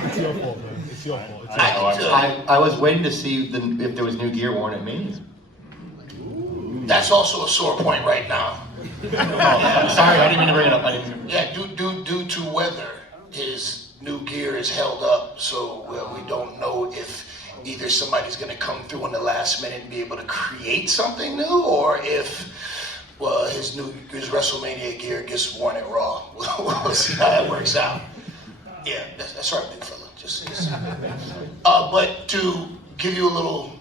It's your fault, man. It's your fault. I was waiting to see if there was new gear worn at Mania. That's also a sore point right now. Sorry, I didn't mean to bring it up. Yeah, due to weather, his new gear is held up, so we don't know if either somebody's going to come through in the last minute and be able to create something new, or if his WrestleMania gear gets worn at Raw. We'll see how that works out. Yeah, that's right, big fella. But to give you a little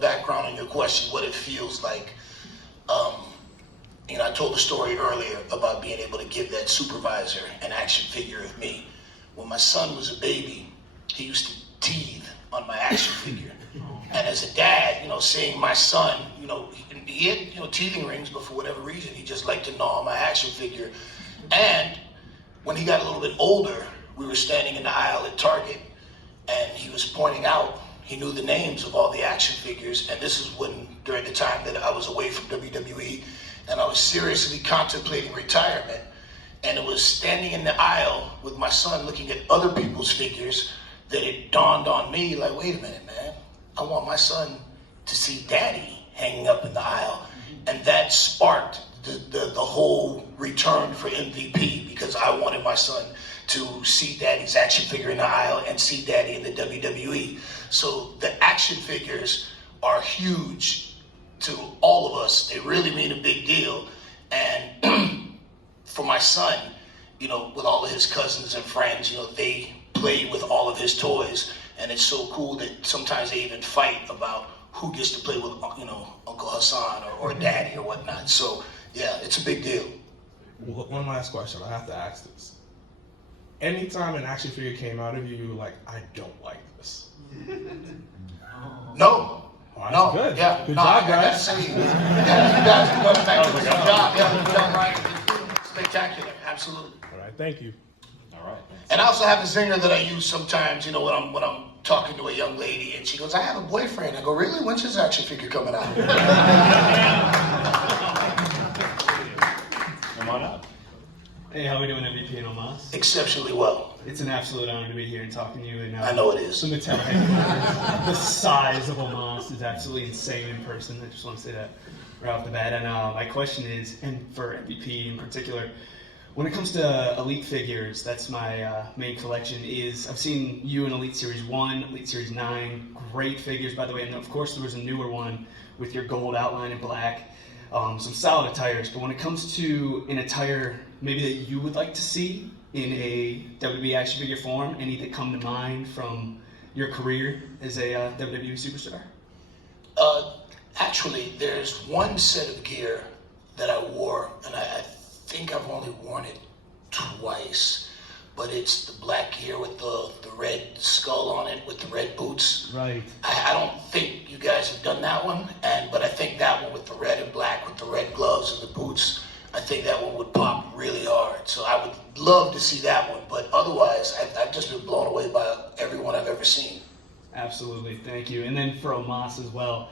background on your question, what it feels like. I told the story earlier about being able to give that supervisor an action figure of me. When my son was a baby, he used to teethe on my action figure. And as a dad, seeing my son, he had, teething rings, but for whatever reason, he just liked to gnaw on my action figure. And when he got a little bit older, we were standing in the aisle at Target, and he was pointing out, he knew the names of all the action figures, and this is during the time that I was away from WWE, and I was seriously contemplating retirement. And it was standing in the aisle with my son looking at other people's figures that it dawned on me, like, wait a minute, man. I want my son to see Daddy hanging up in the aisle. And that sparked the whole return for MVP, because I wanted my son to see Daddy's action figure in the aisle and see Daddy in the WWE. So the action figures are huge to all of us. They really mean a big deal. And for my son, with all of his cousins and friends, they play with all of his toys. And it's so cool that sometimes they even fight about who gets to play with, Uncle Hassan or Daddy or whatnot. So, yeah, it's a big deal. One last question. I have to ask this. Anytime an action figure came out of you were like, I don't like this. No. Oh, that's No. good. Yeah. Good no, job, I guys. gotta say, you guys have done a magnificent job. Yeah, you've done right. Spectacular. Absolutely. All right, thank you. All right. And I also have a zinger that I use sometimes, when I'm talking to a young lady and she goes, I have a boyfriend. I go, really? When's his action figure coming out? Come on up. Hey, how we doing, MVP and Omas? Exceptionally well. It's an absolute honor to be here and talking to you. And I know it is. The Mattel headquarters. The size of Omas is absolutely insane in person. I just want to say that right off the bat. And my question is, and for MVP in particular, when it comes to Elite figures, that's my main collection, I've seen you in Elite Series 1, Elite Series 9, great figures, by the way, and of course there was a newer one with your gold outline in black, some solid attires, but when it comes to an attire maybe that you would like to see in a WWE action figure form, any that come to mind from your career as a WWE superstar? Actually, there's one set of gear that I wore, and I think I've only worn it twice, but it's the black gear with the red skull on it with the red boots. Right. I don't think you guys have done that one, but I think that one with the red and black with the red gloves and the boots, I think that one would pop really hard. So I would love to see that one, but otherwise, I've just been blown away by everyone I've ever seen. Absolutely, thank you. And then for Omas as well,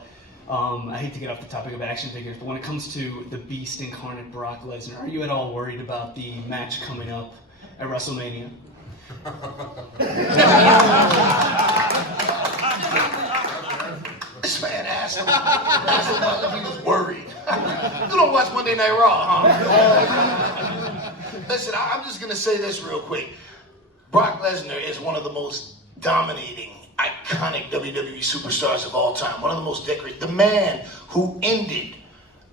I hate to get off the topic of action figures, but when it comes to the Beast incarnate Brock Lesnar, are you at all worried about the match coming up at WrestleMania? This man asked him if he was worried. You don't watch Monday Night Raw, huh? Listen, I'm just going to say this real quick. Brock Lesnar is one of the most dominating, iconic WWE superstars of all time. One of the most decorated. The man who ended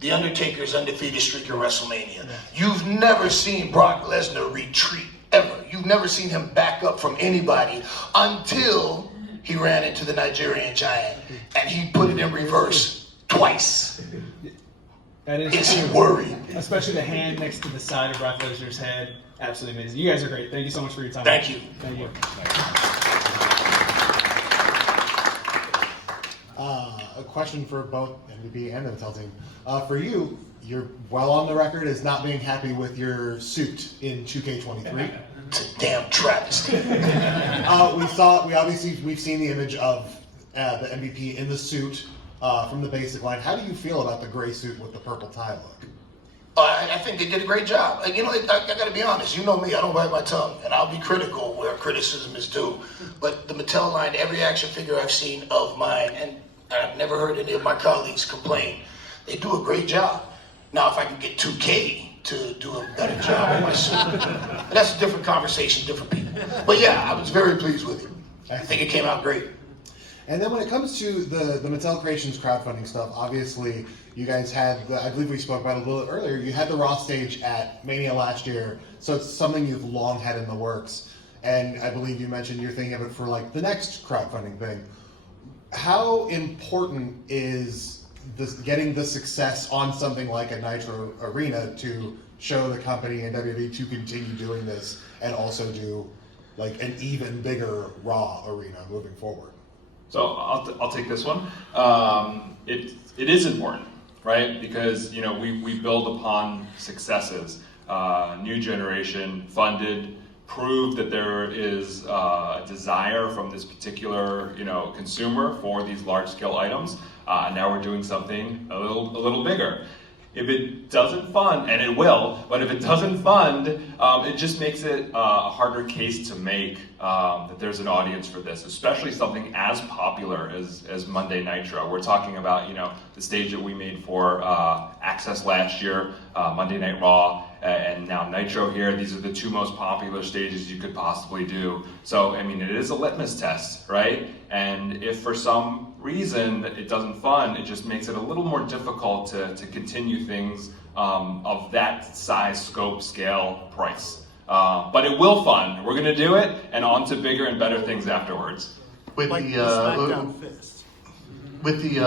The Undertaker's undefeated streak at WrestleMania. You've never seen Brock Lesnar retreat, ever. You've never seen him back up from anybody until he ran into the Nigerian Giant, and he put it in reverse twice. Is he worried? Especially the hand next to the side of Brock Lesnar's head. Absolutely amazing. You guys are great. Thank you so much for your time. Thank you. Thank you. A question for both MVP and the Mattel team. For you, you're well on the record as not being happy with your suit in 2K23. It's a damn travesty. We've seen the image of the MVP in the suit from the basic line. How do you feel about the gray suit with the purple tie look? I think they did a great job. I got to be honest. You know me. I don't bite my tongue, and I'll be critical where criticism is due. But the Mattel line, every action figure I've seen of mine, and I've never heard any of my colleagues complain, they do a great job. Now, if I can get 2K to do a better job on my suit, that's a different conversation, different people. But yeah, I was very pleased with it. I think it came out great. And then when it comes to the Mattel Creations crowdfunding stuff, obviously you guys had, I believe we spoke about it a little bit earlier, you had the Raw stage at Mania last year, so it's something you've long had in the works. And I believe you mentioned you're thinking of it for like the next crowdfunding thing. How important is this, getting the success on something like a Nitro Arena to show the company and WWE to continue doing this and also do like an even bigger Raw arena moving forward? So I'll take this one. It is important, right? Because we build upon successes. New generation funded, proved that there is a desire from this particular consumer for these large scale items. Now we're doing something a little bigger. If it doesn't fund, and it will, but if it doesn't fund, it just makes it a harder case to make that there's an audience for this, especially something as popular as Monday Nitro. We're talking about the stage that we made for Access last year, Monday Night Raw, and now Nitro here. These are the two most popular stages you could possibly do. So, I mean, it is a litmus test, right? And if for some reason it doesn't fund, it just makes it a little more difficult to continue things of that size, scope, scale, price. But it will fund. We're gonna do it, and on to bigger and better things afterwards. With the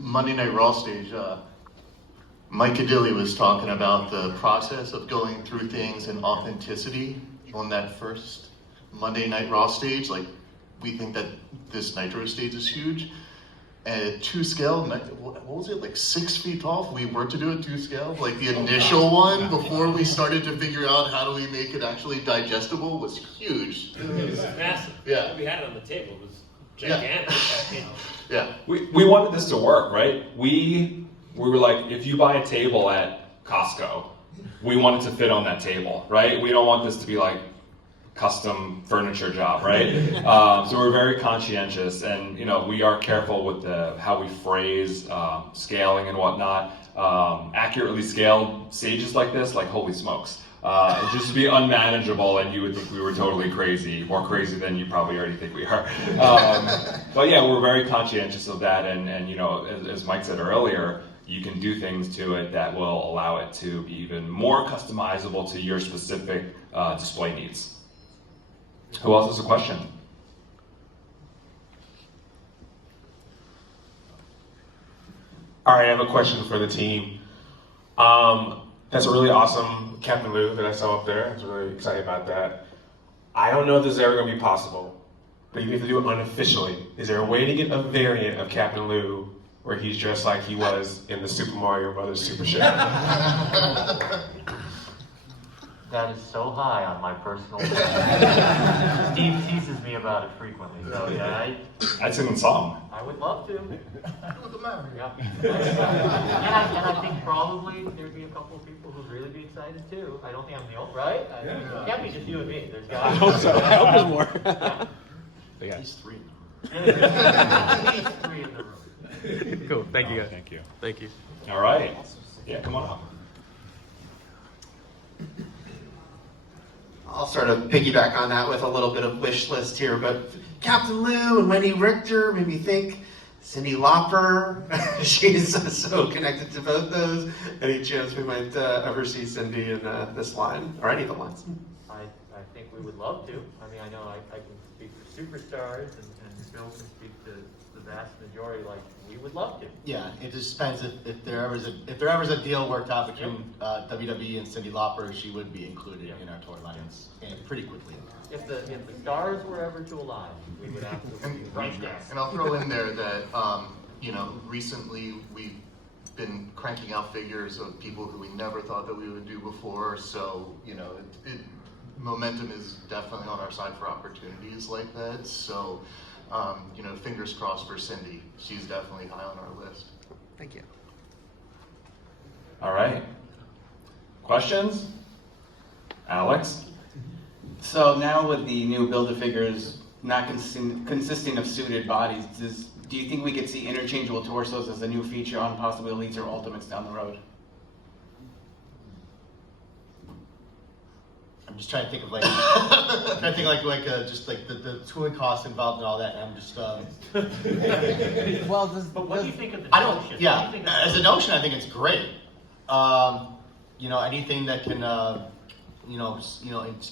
Monday Night Raw stage, Mike Cadilli was talking about the process of going through things and authenticity on that first Monday Night Raw stage. Like, we think that this Nitro stage is huge. At 2 scale, what was it, like 6 feet tall? We were to do it 2 scale. Like the initial one, before we started to figure out how do we make it actually digestible, was huge. It was massive. Yeah. We had it on the table. It was gigantic. Yeah. We wanted this to work, right? We were like, if you buy a table at Costco, we want it to fit on that table, right? We don't want this to be like custom furniture job, right? So we're very conscientious, and we are careful with how we phrase scaling and whatnot. Accurately scaled stages like this, like holy smokes, it'd just be unmanageable, and you would think we were totally crazy, more crazy than you probably already think we are. But yeah, we're very conscientious of that, and as Mike said earlier, you can do things to it that will allow it to be even more customizable to your specific display needs. Who else has a question? All right, I have a question for the team. That's a really awesome Captain Lou that I saw up there. I was really excited about that. I don't know if this is ever going to be possible, but you have to do it unofficially. Is there a way to get a variant of Captain Lou where he's dressed like he was in the Super Mario Brothers Super Show? That is so high on my personal list. Steve teases me about it frequently, so yeah. I'd sing the song. I would love to. Yeah. And I think probably there'd be a couple of people who'd really be excited too. I don't think I'm the only, right? It can't be just you and me. There's got I hope so. I hope there's more. Yeah. At least 3. At least 3 in the room. Cool. Thank you guys. Thank you. Thank you. All right. Yeah, come on up. I'll sort of piggyback on that with a little bit of wish list here, but Captain Lou and Wendy Richter made me think Cyndi Lauper. She's so connected to both those. Any chance we might ever see Cyndi in this line, or any of the lines? I think we would love to. I mean, I know I can speak for superstars, and Bill can speak to the vast majority. Like, we would love to. Yeah, it just depends if there ever is a deal worked out between WWE and Cyndi Lauper, she would be included in our tour lines and pretty quickly. If the stars were ever to align, we would absolutely be right there. And I'll throw in there that recently we've been cranking out figures of people who we never thought that we would do before. So momentum is definitely on our side for opportunities like that. So fingers crossed for Cyndi. She's definitely high on our list. Thank you. All right. Questions? Alex? So now with the new Build-A-Figures not consisting of suited bodies, do you think we could see interchangeable torsos as a new feature on possibly Elites or Ultimates down the road? I'm just trying to think of just like the tooling costs involved and all that, and I'm just But what do you think of the I don't. notion? Yeah, What do you think of as a notion, I think it's great. Anything that can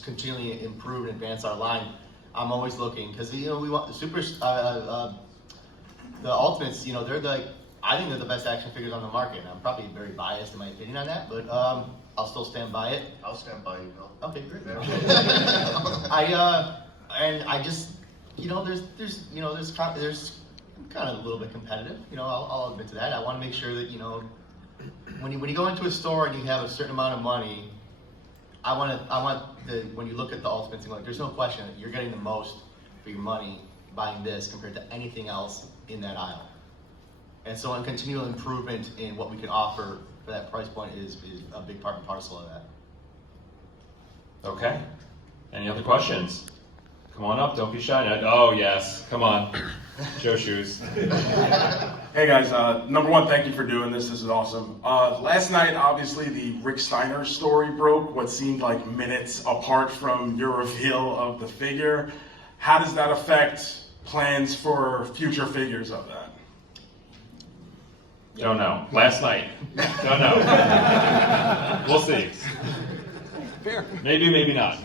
continually improve and advance our line, I'm always looking, because we want the Ultimates. I think they're the best action figures on the market. And I'm probably very biased in my opinion on that, but I'll still stand by it. I'll stand by you, Bill. Okay, great. I just there's kind of a little bit competitive. I'll admit to that. I want to make sure that when you go into a store and you have a certain amount of money, when you look at the Ultimates and there's no question that you're getting the most for your money buying this compared to anything else in that aisle. And so a continual improvement in what we can offer for that price point is a big part and parcel of that. Okay. Any other questions? Come on up, don't be shy. Oh yes, come on. Show shoes. Hey guys, number one, thank you for doing this. This is awesome. Last night, obviously, the Rick Steiner story broke, what seemed like minutes apart from your reveal of the figure. How does that affect plans for future figures of that? Don't know. Last night. Don't know. We'll see. Maybe, maybe not.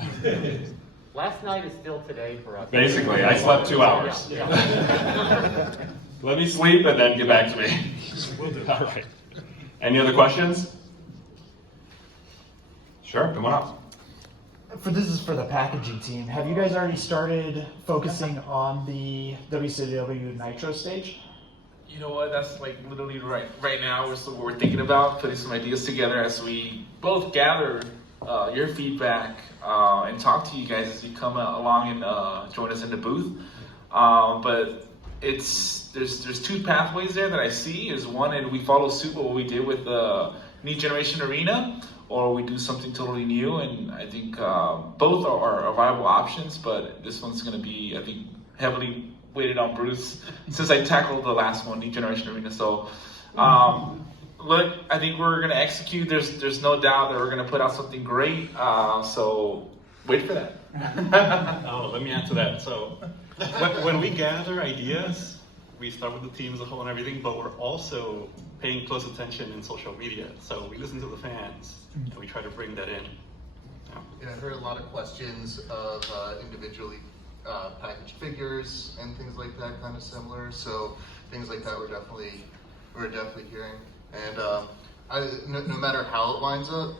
Last night is still today for us. Basically, I slept 2 hours. Yeah. Let me sleep and then get back to me. All right. Any other questions? Sure, come on up. This is for the packaging team. Have you guys already started focusing on the WCW Nitro stage? You know what? That's like literally right now. We're thinking about putting some ideas together as we both gather your feedback and talk to you guys as you come along and join us in the booth. But there's two pathways there that I see. Is one, and we follow suit what we did with the New Generation Arena, or we do something totally new. And I think both are viable options. But this one's going to be, I think, heavily weighted on Bruce since I tackled the last one, New Generation Arena. So. Look, I think we're going to execute. There's no doubt that we're going to put out something great. So wait for that. Let me add to that. So when we gather ideas, we start with the team as a whole and everything, but we're also paying close attention in social media. So we listen to the fans and we try to bring that in. Yeah, I heard a lot of questions of individually packaged figures and things like that, kind of similar. So things like that we're definitely hearing. And no matter how it lines up,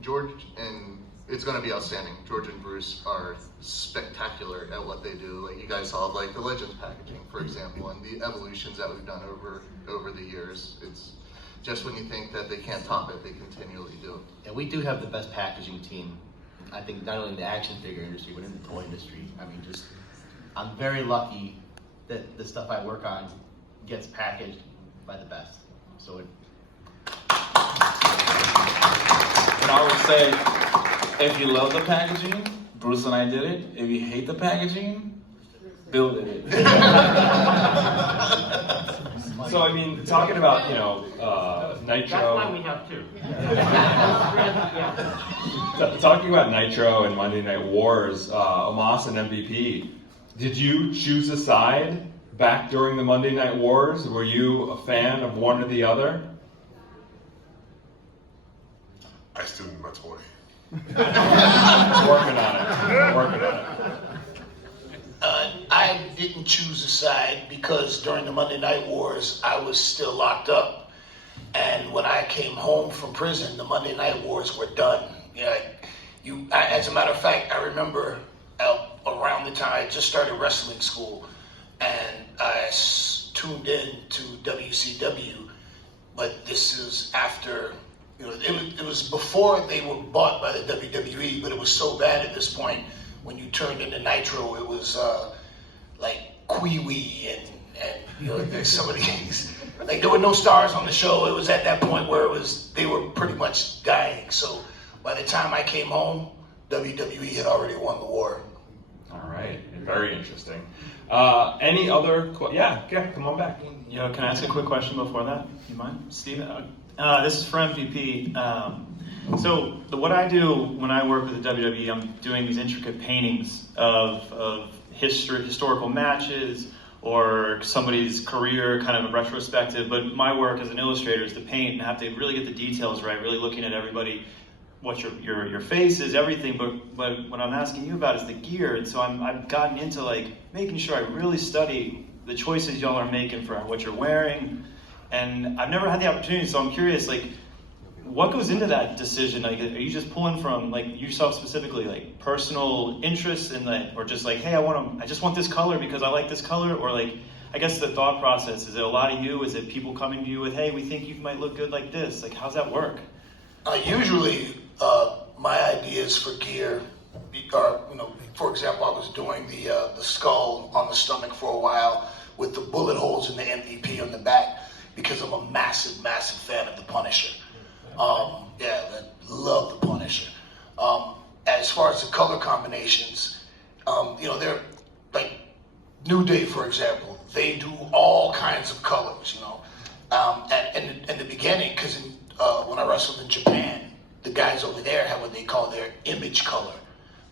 George, and it's going to be outstanding. George and Bruce are spectacular at what they do. Like you guys saw, like the Legends packaging, for example, and the evolutions that we've done over the years. It's just when you think that they can't top it, they continually do it. And we do have the best packaging team. I think not only in the action figure industry, but in the toy industry. I mean, I'm very lucky that the stuff I work on gets packaged by the best. So And I would say, if you love the packaging, Bruce and I did it. If you hate the packaging, Bill did it. So I mean, talking about Nitro. That's why we have two. Talking about Nitro and Monday Night Wars, Omos and MVP. Did you choose a side back during the Monday Night Wars? Were you a fan of one or the other? I still need my toy. Working on it. I didn't choose a side because during the Monday Night Wars, I was still locked up. And when I came home from prison, the Monday Night Wars were done. As a matter of fact, I remember around the time I just started wrestling school, and I tuned in to WCW, but this is after, it was before they were bought by the WWE, but it was so bad at this point, when you turned into Nitro, it was like Kwee-Wee and some of these, like there were no stars on the show. It was at that point where they were pretty much dying. So by the time I came home, WWE had already won the war. All right, very interesting. Any other? Yeah, come on back. Can I ask a quick question before that? You mind, Steve? This is for MVP. So what I do when I work with the WWE, I'm doing these intricate paintings of historical matches or somebody's career, kind of a retrospective. But my work as an illustrator is to paint and have to really get the details right, really looking at everybody, what your face is, everything. But what I'm asking you about is the gear. And so I've gotten into making sure I really study the choices y'all are making for what you're wearing. And I've never had the opportunity, so I'm curious, what goes into that decision? Are you just pulling from yourself specifically, personal interests in that, or just hey, I just want this color because I like this color, or I guess the thought process, is it a lot of you? Is it people coming to you with, hey, we think you might look good like this? Like, how's that work? Usually, my ideas for gear are, for example, I was doing the skull on the stomach for a while with the bullet holes in the MVP on the back because I'm a massive, massive fan of the Punisher. I love the Punisher. As far as the color combinations, they're like New Day, for example. They do all kinds of colors, And in the beginning, because when I wrestled in Japan, the guys over there have what they call their image color.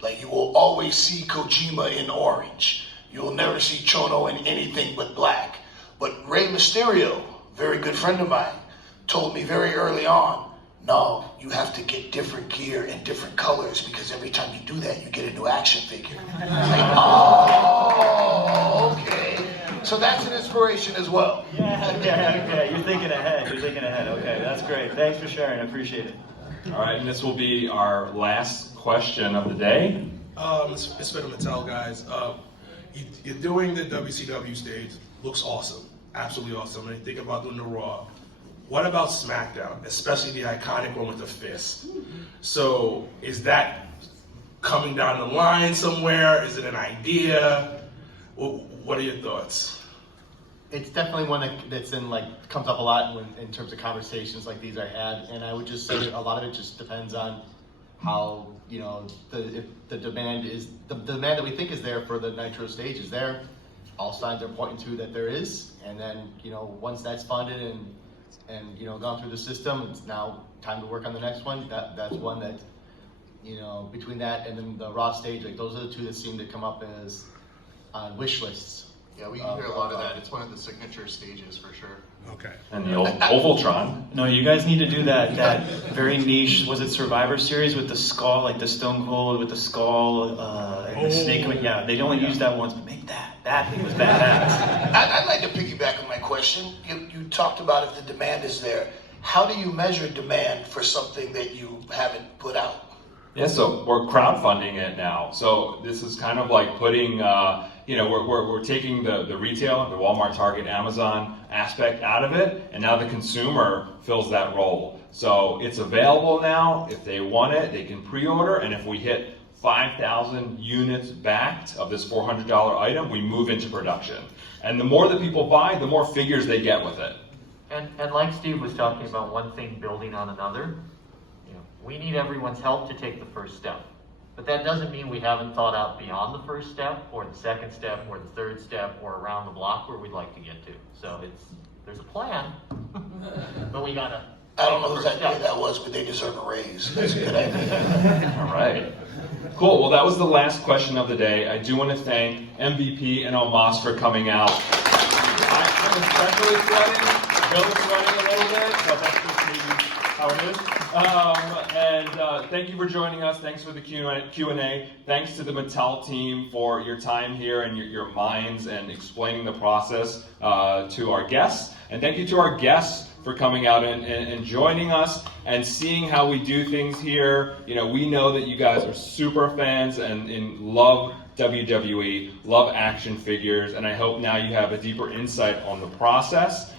Like, you will always see Kojima in orange. You will never see Chono in anything but black. But Rey Mysterio, very good friend of mine, told me very early on, no, you have to get different gear and different colors because every time you do that, you get a new action figure. Like, oh, okay. So that's an inspiration as well. Okay. You're thinking ahead. Okay, that's great. Thanks for sharing. I appreciate it. All right, and this will be our last question of the day. It's for the Mattel guys. You're doing the WCW stage. Looks awesome. Absolutely awesome. And you think about doing the Raw. What about SmackDown? Especially the iconic one with the fist. So is that coming down the line somewhere? Is it an idea? What are your thoughts? It's definitely one that's comes up a lot in terms of conversations like these I had, and I would just say a lot of it just depends on how, if the demand that we think is there for the Nitro stage is there. All signs are pointing to that there is, and then once that's funded and gone through the system, it's now time to work on the next one. That's one that between that and then the Raw stage, like those are the two that seem to come up as on wish lists. Yeah, we hear a lot of that. It's one of the signature stages for sure. Okay. And the Ovaltron. No, you guys need to do that very niche, was it Survivor Series with the skull, like the Stone Cold with the skull, and the snake? Yeah, they only used that once, but make that. That thing was badass. I'd like to piggyback on my question. You talked about if the demand is there. How do you measure demand for something that you haven't put out? Yeah, so we're crowdfunding it now. So this is kind of like putting, we're taking the retail, the Walmart, Target, Amazon aspect out of it, and now the consumer fills that role. So it's available now. If they want it, they can pre-order, and if we hit 5,000 units backed of this $400 item, we move into production. And the more that people buy, the more figures they get with it. And like Steve was talking about, one thing building on another, we need everyone's help to take the first step. But that doesn't mean we haven't thought out beyond the first step, or the second step, or the third step, or around the block where we'd like to get to. So there's a plan, but we gotta. I don't know whose idea that was, but they deserve a raise. That's a good idea. All right. Cool. Well, that was the last question of the day. I do want to thank MVP and Omos for coming out. I'm especially sweating. Bill's sweating a little bit, so that's just maybe how it is. Thank you for joining us. Thanks for the Q&A. Thanks to the Mattel team for your time here and your minds and explaining the process to our guests. And thank you to our guests for coming out and joining us and seeing how we do things here. We know that you guys are super fans and love WWE, love action figures, and I hope now you have a deeper insight on the process.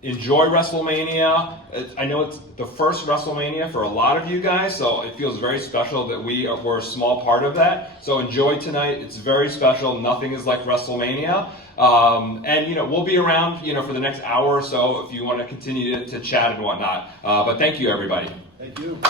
Enjoy Wrestlemania. I know it's the first Wrestlemania for a lot of you guys, so it feels very special that we're a small part of that. So enjoy tonight. It's very special. Nothing is like Wrestlemania. And we'll be around for the next hour or so if you want to continue to chat and whatnot. But thank you, everybody. Thank you.